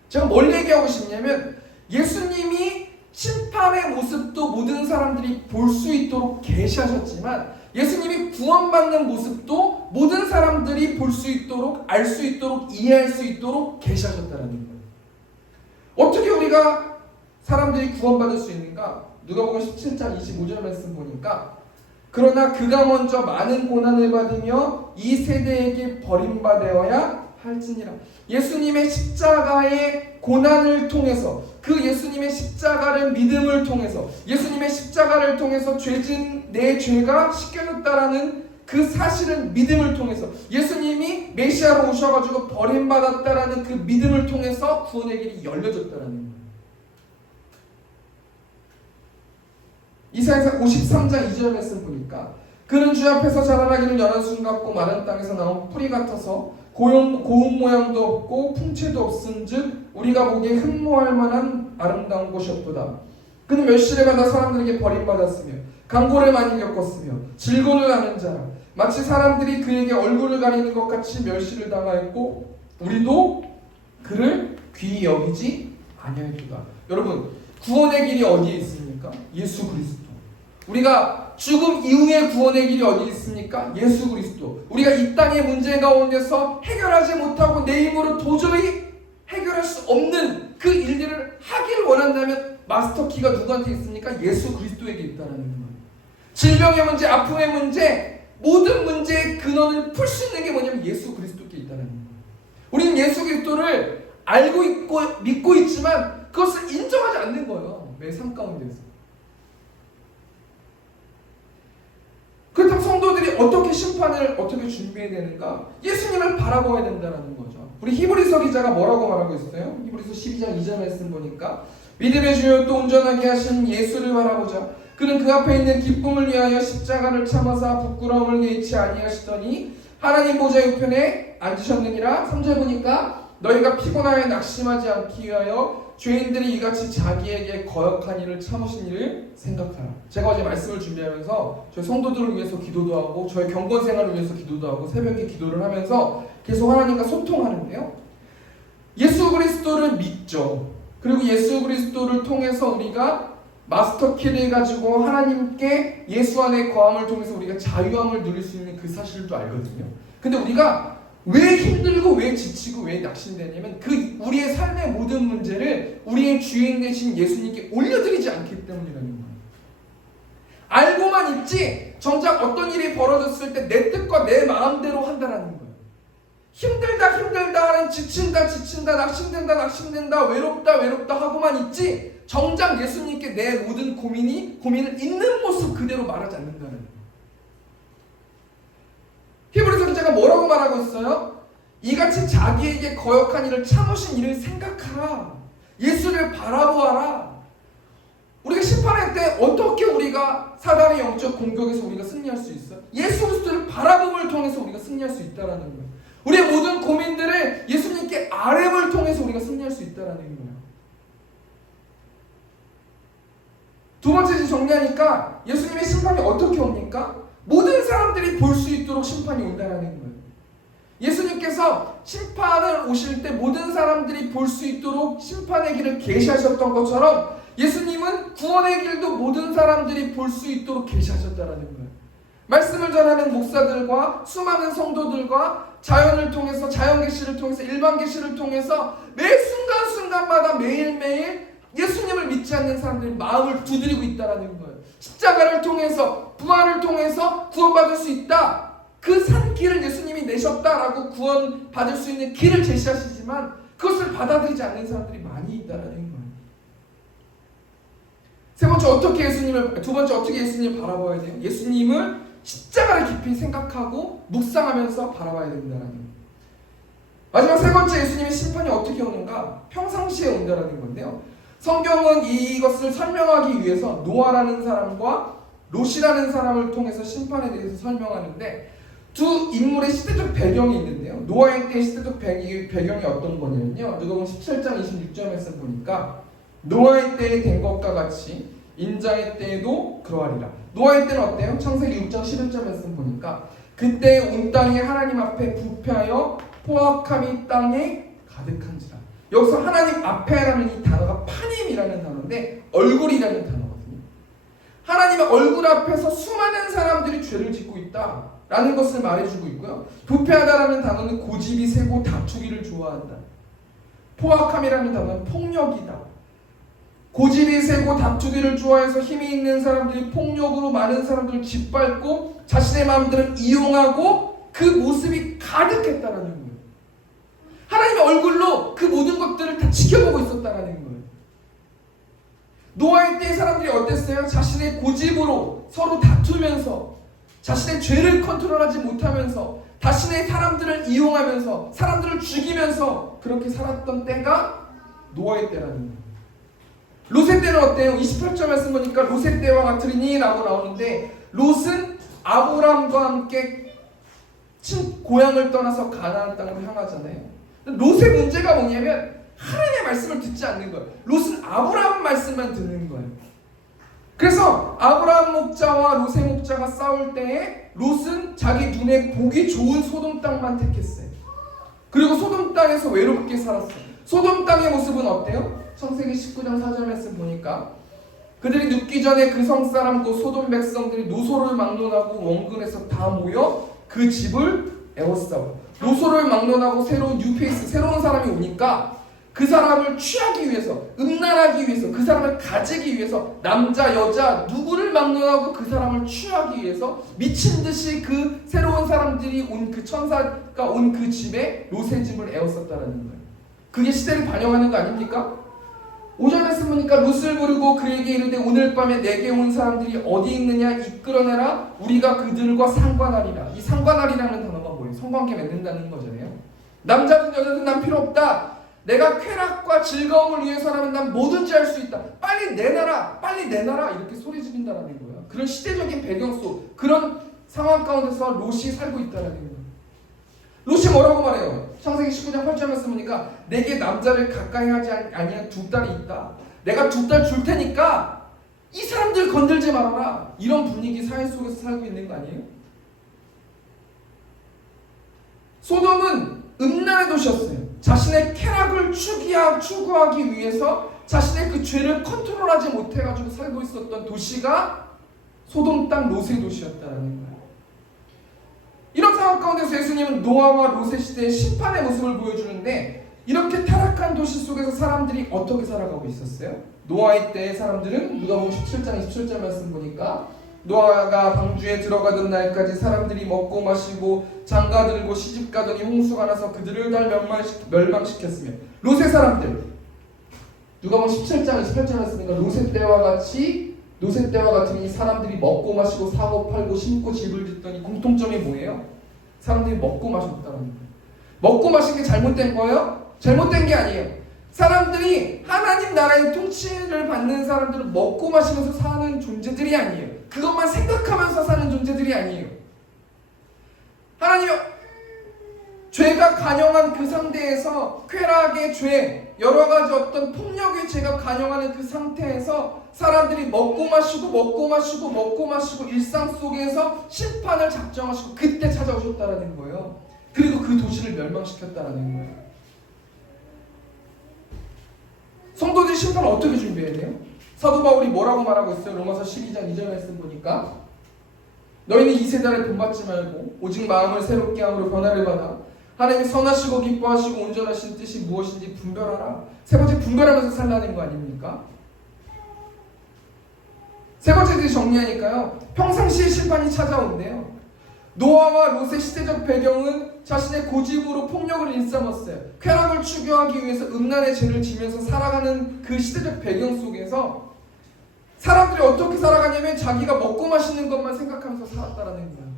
제가 뭘 얘기하고 싶냐면 예수님이 심판의 모습도 모든 사람들이 볼 수 있도록 계시하셨지만 예수님이 구원받는 모습도 모든 사람들이 볼 수 있도록 알 수 있도록 이해할 수 있도록 계시하셨다는 거예요. 어떻게 우리가 사람들이 구원받을 수 있는가? 누가복음 17장 25절 말씀 보니까 그러나 그가 먼저 많은 고난을 받으며 이 세대에게 버림받아야 할지니라. 예수님의 십자가의 고난을 통해서 그 예수님의 십자가를 믿음을 통해서 예수님의 십자가를 통해서 죄진 내 죄가 씻겨졌다라는 그 사실을 믿음을 통해서 예수님이 메시아로 오셔가지고 버림받았다라는 그 믿음을 통해서 구원의 길이 열려졌다라는 거예요. 이사야서 53장 2절 말씀 보니까 그는 주 앞에서 자라나기를 연한 순 같고 마른 땅에서 나온 뿌리 같아서 고운 모양도 없고 풍채도 없은즉 우리가 보기에 흠모할 만한 아름다운 곳이었도다. 그는 멸시를 받아 사람들에게 버림받았으며 강고를 많이 겪었으며 질고를 하는 자라. 마치 사람들이 그에게 얼굴을 가리는 것 같이 멸시를 당하였고 우리도 그를 귀히 여기지 아니하였도다. 여러분, 구원의 길이 어디에 있습니까? 예수 그리스도. 우리가 죽음 이후의 구원의 길이 어디 있습니까? 예수 그리스도. 우리가 이 땅의 문제 가운데서 해결하지 못하고 내 힘으로 도저히 해결할 수 없는 그 일들을 하기를 원한다면 마스터키가 누구한테 있습니까? 예수 그리스도에게 있다는 거예요. 질병의 문제, 아픔의 문제, 모든 문제의 근원을 풀 수 있는 게 뭐냐면 예수 그리스도께 있다는 거예요. 우리는 예수 그리스도를 알고 있고 믿고 있지만 그것을 인정하지 않는 거예요. 매 삶 가운데서. 그렇다면 성도들이 어떻게 심판을 어떻게 준비해야 되는가? 예수님을 바라보아야 된다는 거죠. 우리 히브리서 기자가 뭐라고 말하고 있어요? 히브리서 12장 2절 말씀 보니까 믿음의 주요 또 온전하게 하신 예수를 바라보자. 그는 그 앞에 있는 기쁨을 위하여 십자가를 참아사 부끄러움을 개의치 아니하시더니 하나님 보좌 우편에 앉으셨느니라. 3절 보니까 너희가 피곤하여 낙심하지 않기 위하여 죄인들이 이같이 자기에게 거역한 일을 참으신 일을 생각하라. 제가 어제 말씀을 준비하면서 저희 성도들을 위해서 기도도 하고 저희 경건 생활을 위해서 기도도 하고 새벽에 기도를 하면서 계속 하나님과 소통하는데요. 예수 그리스도를 믿죠. 그리고 예수 그리스도를 통해서 우리가 마스터키를 가지고 하나님께 예수 안의 거함을 통해서 우리가 자유함을 누릴 수 있는 그 사실도 알거든요. 근데 우리가 왜 힘들고 왜 지치고 왜 낙심되냐면 그 우리의 삶의 모든 문제를 우리의 주인 되신 예수님께 올려드리지 않기 때문이라는 거예요. 알고만 있지 정작 어떤 일이 벌어졌을 때 내 뜻과 내 마음대로 한다라는 거예요. 힘들다 하는 지친다 낙심된다 외롭다 하고만 있지 정작 예수님께 내 모든 고민을 있는 모습 그대로 말하지 않는다는 거예요. 히브리서 기자가 뭐라고 말하고 있어요? 이같이 자기에게 거역한 일을 참으신 일을 생각하라. 예수를 바라보아라. 우리가 심판할 때 어떻게 우리가 사단의 영적 공격에서 우리가 승리할 수 있어요? 예수 그리스도를 바라봄을 통해서 우리가 승리할 수 있다는 거예요. 우리의 모든 고민들을 예수님께 아뢰음을 통해서 우리가 승리할 수 있다는 거예요. 두 번째 정리하니까 예수님의 심판이 어떻게 옵니까? 모든 사람들이 볼 수 있도록 심판이 온다는 거예요. 예수님께서 심판을 오실 때 모든 사람들이 볼 수 있도록 심판의 길을 계시하셨던 것처럼 예수님은 구원의 길도 모든 사람들이 볼 수 있도록 계시하셨다는 거예요. 말씀을 전하는 목사들과 수많은 성도들과 자연을 통해서 자연 계시를 통해서 일반 계시를 통해서 매 순간순간마다 매일매일 예수님을 믿지 않는 사람들이 마음을 두드리고 있다는 거예요. 십자가를 통해서 부활을 통해서 구원받을 수 있다. 그 산 길을 예수님이 내셨다라고 구원받을 수 있는 길을 제시하시지만 그것을 받아들이지 않는 사람들이 많이 있다는 거예요. 두 번째 어떻게 예수님을 바라봐야 돼요? 예수님을 십자가를 깊이 생각하고 묵상하면서 바라봐야 된다는 거예요. 마지막 세 번째 예수님의 심판이 어떻게 오는가? 평상시에 온다는 건데요. 성경은 이것을 설명하기 위해서 노아라는 사람과 롯이라는 사람을 통해서 심판에 대해서 설명하는데 두 인물의 시대적 배경이 있는데요. 노아의 때의 시대적 배경이 어떤 거냐면요. 누가복음 17장 26절 말씀 보니까 노아의 때에 된 것과 같이 인자의 때에도 그러하리라. 노아의 때는 어때요? 창세기 6장 11절 말씀 보니까 그때 온 땅이 하나님 앞에 부패하여 포악함이 땅에 가득한지라. 여기서 하나님 앞에라는 이 단어가 파님이라는 단어인데 얼굴이라는 단어거든요. 하나님의 얼굴 앞에서 수많은 사람들이 죄를 짓고 있다라는 것을 말해주고 있고요. 부패하다라는 단어는 고집이 세고 다투기를 좋아한다. 포악함이라는 단어는 폭력이다. 고집이 세고 다투기를 좋아해서 힘이 있는 사람들이 폭력으로 많은 사람들을 짓밟고 자신의 마음대로 이용하고 그 모습이 가득했다라는 거예요. 하나님의 얼굴로 그 모든 것들을 다 지켜보고 있었다라는 거예요. 노아의 때의 사람들이 어땠어요? 자신의 고집으로 서로 다투면서 자신의 죄를 컨트롤하지 못하면서 자신의 사람들을 이용하면서 사람들을 죽이면서 그렇게 살았던 때가 노아의 때라는 거예요. 롯의 때는 어때요? 28절 말씀 보니까 롯의 때와 같으리니 라고 나오는데 롯은 아브람과 함께 고향을 떠나서 가나안 땅으로 향하잖아요. 롯의 문제가 뭐냐면 하나님의 말씀을 듣지 않는 거예요. 롯은 아브라함 말씀만 듣는 거예요. 그래서 아브라함 목자와 롯의 목자가 싸울 때에 롯은 자기 눈에 보기 좋은 소돔 땅만 택했어요. 그리고 소돔 땅에서 외롭게 살았어요. 소돔 땅의 모습은 어때요? 창세기 19장 4절 말씀 보니까 그들이 눕기 전에 그 성사람도 소돔 백성들이 노소를 막론하고 원근에서 다 모여 그 집을 에워싸고, 노소를 막론하고 새로운 뉴페이스, 새로운 사람이 오니까 그 사람을 취하기 위해서, 음란하기 위해서, 그 사람을 가지기 위해서 남자 여자 누구를 막론하고 그 사람을 취하기 위해서 미친 듯이 그 새로운 사람들이 온 그 천사가 온 그 집에 롯의 집을 에워쌌다라는 거예요. 그게 시대를 반영하는 거 아닙니까? 5절 말씀 보니까 롯을 부르고 그에게 이르되 오늘 밤에 내게 온 사람들이 어디 있느냐 이끌어내라, 우리가 그들과 상관하리라. 이 상관하리라는 단어가 뭐예요? 성관계 맺는다는 거잖아요. 남자든 여자든 난 필요 없다. 내가 쾌락과 즐거움을 위해서라면 난 뭐든지 할 수 있다. 빨리 내놔라, 빨리 내놔라, 이렇게 소리 지른다라는 거예요. 그런 시대적인 배경 속 그런 상황 가운데서 롯이 살고 있다라는 거예요. 롯이 뭐라고 말해요? 창세기 19장 8절 말씀 보니까 내게 남자를 가까이 하지 아니한 두 딸이 있다. 내가 두 딸 줄 테니까 이 사람들 건들지 말아라. 이런 분위기 사회 속에서 살고 있는 거 아니에요? 소돔은 음란의 도시였어요. 자신의 쾌락을 추구하기 위해서 자신의 그 죄를 컨트롤하지 못해가지고 살고 있었던 도시가 소돔 땅 롯의 도시였다는 거예요. 이런 상황 가운데서 예수님은 노아와 롯의 시대의 심판의 모습을 보여주는데, 이렇게 타락한 도시 속에서 사람들이 어떻게 살아가고 있었어요? 노아의 때의 사람들은 누가복음 17장 27절 말씀 보니까 노아가 방주에 들어가던 날까지 사람들이 먹고 마시고 장가들고 시집가더니 홍수가 나서 그들을 다 멸망시켰으며, 롯의 사람들, 누가복음 17장 28절 말씀이니까 롯의 때와 같은 이 사람들이 먹고 마시고 사고 팔고 심고 집을 짓더니 공통점이 뭐예요? 사람들이 먹고 마셨다는 거예요. 먹고 마신 게 잘못된 거예요? 잘못된 게 아니에요. 사람들이 하나님 나라의 통치를 받는 사람들은 먹고 마시면서 사는 존재들이 아니에요. 그것만 생각하면서 사는 존재들이 아니에요. 하나님이 죄가 간영한 그 상태에서, 쾌락의 죄, 여러 가지 어떤 폭력의 죄가 간영하는 그 상태에서 사람들이 먹고 마시고 일상 속에서 심판을 작정하시고 그때 찾아오셨다라는 거예요. 그리고 그 도시를 멸망시켰다라는 거예요. 성도들 심판을 어떻게 준비해야 돼요? 사도 바울이 뭐라고 말하고 있어요? 로마서 12장 2절 말씀 보니까 너희는 이 세대를 본받지 말고 오직 마음을 새롭게 함으로 변화를 받아 하나님이 선하시고 기뻐하시고 온전하신 뜻이 무엇인지 분별하라. 세 번째, 분별하면서 살라는 거 아닙니까? 세 번째 정리하니까요, 평상시에 심판이 찾아온대요. 노아와 롯의 시대적 배경은 자신의 고집으로 폭력을 일삼았어요. 쾌락을 추구하기 위해서 음란의 죄를 지면서 살아가는 그 시대적 배경 속에서 사람들이 어떻게 살아가냐면 자기가 먹고 마시는 것만 생각하면서 살았다라는 거예요.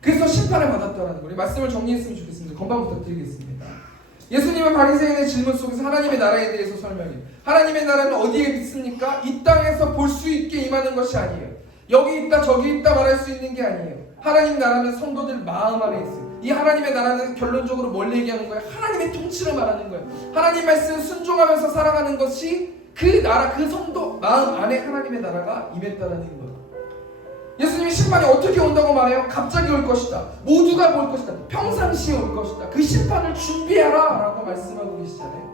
그래서 심판을 받았다라는 거예요. 말씀을 정리했으면 좋겠습니다. 건방 부탁드리겠습니다. 예수님은 바리새인의 질문 속에서 하나님의 나라에 대해서 설명해요. 하나님의 나라는 어디에 있습니까? 이 땅에서 볼 수 있게 임하는 것이 아니에요. 여기 있다 저기 있다 말할 수 있는 게 아니에요. 하나님 나라는 성도들 마음 안에 있어요. 이 하나님의 나라는 결론적으로 뭘 얘기하는 거예요? 하나님의 통치를 말하는 거예요. 하나님 말씀을 순종하면서 살아가는 것이 그 나라, 그 성도 마음 안에 하나님의 나라가 임했다는 거예요. 예수님이 심판이 어떻게 온다고 말해요? 갑자기 올 것이다. 모두가 볼 것이다. 평상시에 올 것이다. 그 심판을 준비하라 라고 말씀하고 계시잖아요.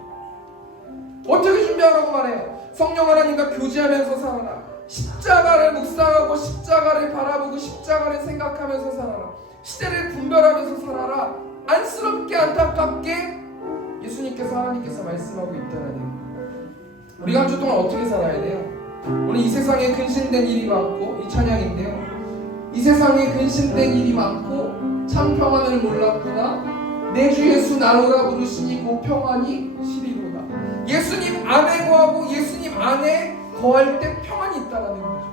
어떻게 준비하라고 말해요? 성령 하나님과 교제하면서 살아라. 십자가를 묵상하고 십자가를 바라보고 십자가를 생각하면서 살아라. 시대를 분별하면서 살아라. 안쓰럽게 안타깝게 예수님께서 하나님께서 말씀하고 있다는 거예요. 우리가 한 주 동안 어떻게 살아야 돼요? 오늘 이 세상에 근심된 일이 많고, 이 찬양인데요, 이 세상에 근심된 일이 많고 참 평안을 몰랐구나. 내 주 예수 나로라 부르시니 곧 평안이 시리로다. 예수님 안에 거하고 예수님 안에 거할 때 평안이 있다는 거죠.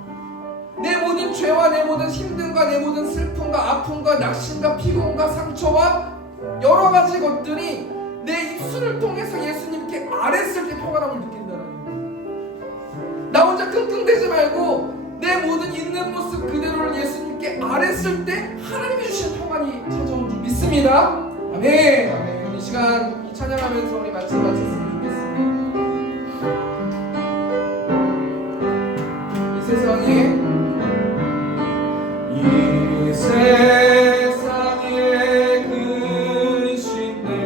내 모든 죄와 내 모든 힘듦과 내 모든 슬픔과 아픔과 낙심과 피곤과 상처와 여러 가지 것들이 내 입술을 통해서 예수님께 아랬을 때 평안함을 느낀다는 거예요. 나 혼자 끙끙대지 말고 내 모든 있는 모습 그대로를 예수님께 아랬을 때 하나님이 주신 평안이 찾아온 줄 믿습니다. 아멘. 아멘. 그럼 이 시간 이 찬양하면서 우리 말씀 마쳤으면 좋겠습니다. 이 세상에 근심된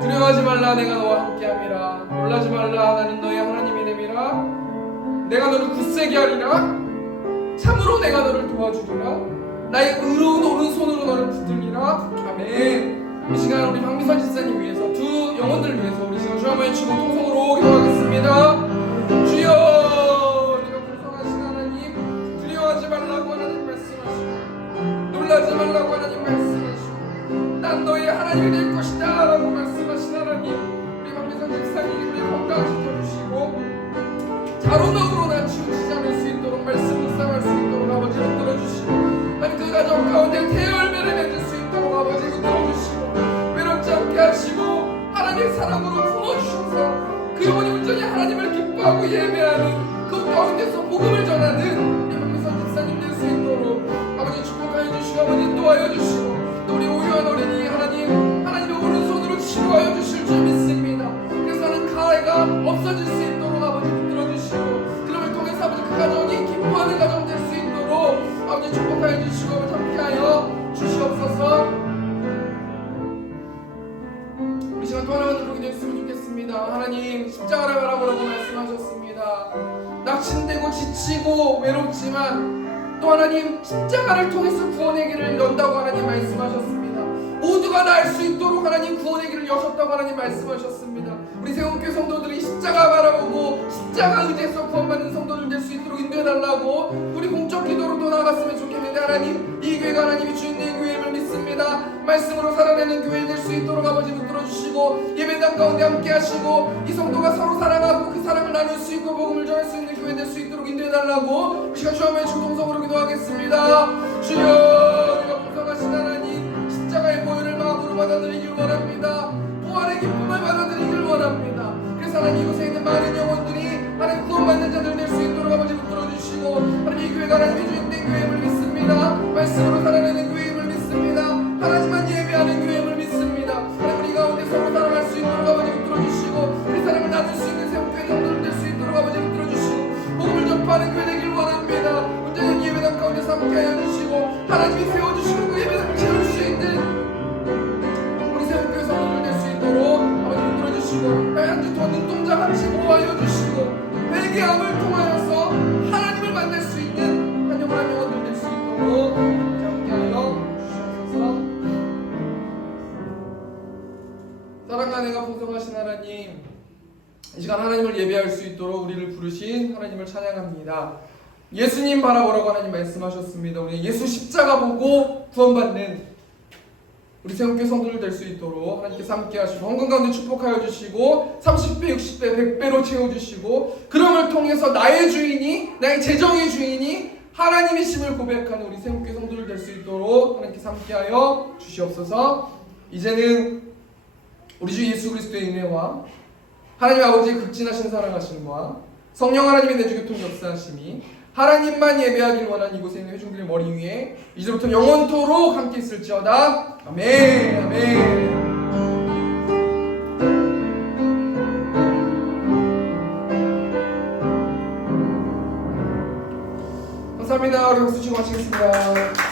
두려워하지 말라 내가 너와 함께함이라. 놀라지 말라 나는 너의 하나님이 됨이라. 내가 너를 굳세게 하리라. 참으로 내가 너를 도와주리라. 나의 의로운 오른손으로 너를 붙들리라. 아멘. 이 시간 우리 박미선 집사님 위해서, 두 영혼들을 위해서 우리 지금 주 한번 외치고 통성으로 기도하겠습니다. 주여, 네가 풍성하신 하나님, 두려워하지 말라고 하나님 말씀하시고 놀라지 말라고 하나님 말씀하시고 난 너의 하나님이 될 것이다 라고 말씀하신 하나님, 우리 박미선 집사님의 건강 지켜주시고 자로명으로 난 치우치지 않을 수 있도록 말씀 묵상할 수 있도록 아버지 붙들어주시고, 아니 그 가정 가운데 대열매를 맺을 수 있도록 아버지 붙들어주시고 외롭지 않게 하시고 하나님의 사랑으로 품어주셔서 그 영혼이 온전히 하나님을 기뻐하고 예배하는 그 가운데서 복음을 전하는 우리 박미선 집사님 될 수 있도록 아버지 축복하여 주시고 아버지 도와여 주시고 또 우리 오유한 어린이 하나님의 오른손으로 치료하여 주실 줄 믿습니다. 그래서 하는 가해가 없어질 수 있도록 아버지 붙들어주시고 그럼을 통해서 아버지 그 가정이 기뻐하는 가정 될 수 있도록 아버지 축복하여 주시고 아버지 함께하여 주시옵소서. 우리 시간 또 하나만 누르게 됐으면 좋겠습니다. 하나님 십자가를 바라보라고 말씀하셨습니다. 낙심되고 지치고 외롭지만 또 하나님 십자가를 통해서 구원의 길을 연다고 하나님 말씀하셨습니다. 모두가 날 수 있도록 하나님 구원의 길을 여셨다고 하나님 말씀하셨습니다. 우리 세운교회 성도들이 십자가 바라 십자가 의지에서 구원받는 성도들 될 수 있도록 인도해달라고 우리 공적 기도로도 나아갔으면 좋겠는데 하나님, 이 교회가 하나님이 주인된 교회임을 믿습니다. 말씀으로 살아내는 교회 될 수 있도록 아버지 붙들어주시고 예배당 가운데 함께 하시고 이 성도가 서로 사랑하고 그 사랑을 나눌 수 있고 복음을 전할 수 있는 교회 될 수 있도록 인도해달라고 시간 주 한번 주동성으로 기도하겠습니다. 주여, 우리가 풍성하신 하나님, 십자가의 보혈을 마음으로 받아들이길 원합니다. 부활의 기쁨을 받아들이길 원합니다. 그래서 하나님, 이곳에 있는 많은 영혼들이 하나님 구원받는 자들 될 수 있도록 아버지 붙들어주시고 하나님, 이 교회가 하나님의 주인된 교회임을 믿습니다. 말씀으로 살아내는 교회임을 믿습니다. 하나님만 예배하는 교회임을 믿습니다. 하나님, 우리 가운데 서로 사랑할 수 있도록 아버지 붙들어주시고 그 사랑을 나눌 수 있는 새롭게 성도들 될 수 있도록 아버지 붙들어주시고 복음을 전파하는 교회 되길 원합니다. 온전히 예배당 가운데서 함께하여 주시고 하나님이 세워주시고 그 예배당 채울 수 있는 우리 새롭게 성도들 될 수 있도록 아버지 붙들어주시고 한 주 동안 눈동자같이 모아여 주시고 회개함을 통하여서 하나님을 만날 수 있는 한 영혼 한 영혼들 될 수 있도록 함께하여 주시옵소서. 사랑과 은혜가 풍성하신 하나님, 이 시간 하나님을 예배할 수 있도록 우리를 부르신 하나님을 찬양합니다. 예수님 바라보라고 하나님 말씀하셨습니다. 우리 예수 십자가 보고 구원받는 우리 새롭게 성도들 될 수 있도록 하나님께서 함께 하시고 헌금 가운데 축복하여 주시고 30배, 60배, 100배로 채워주시고 그럼을 통해서 나의 주인이, 나의 재정의 주인이 하나님이심을 고백하는 우리 새롭게 성도들 될 수 있도록 하나님께서 함께하여 주시옵소서. 이제는 우리 주 예수 그리스도의 은혜와 하나님 아버지의 극진하신 사랑하심과 성령 하나님의 내주교통 역사하심이 하나님만 예배하길 원하는 이곳에 있는 회중들의 머리 위에 이제부터 영원토록 함께 있을지어다. 아멘. 아멘. 감사합니다. 우리 박수 치고 마치겠습니다.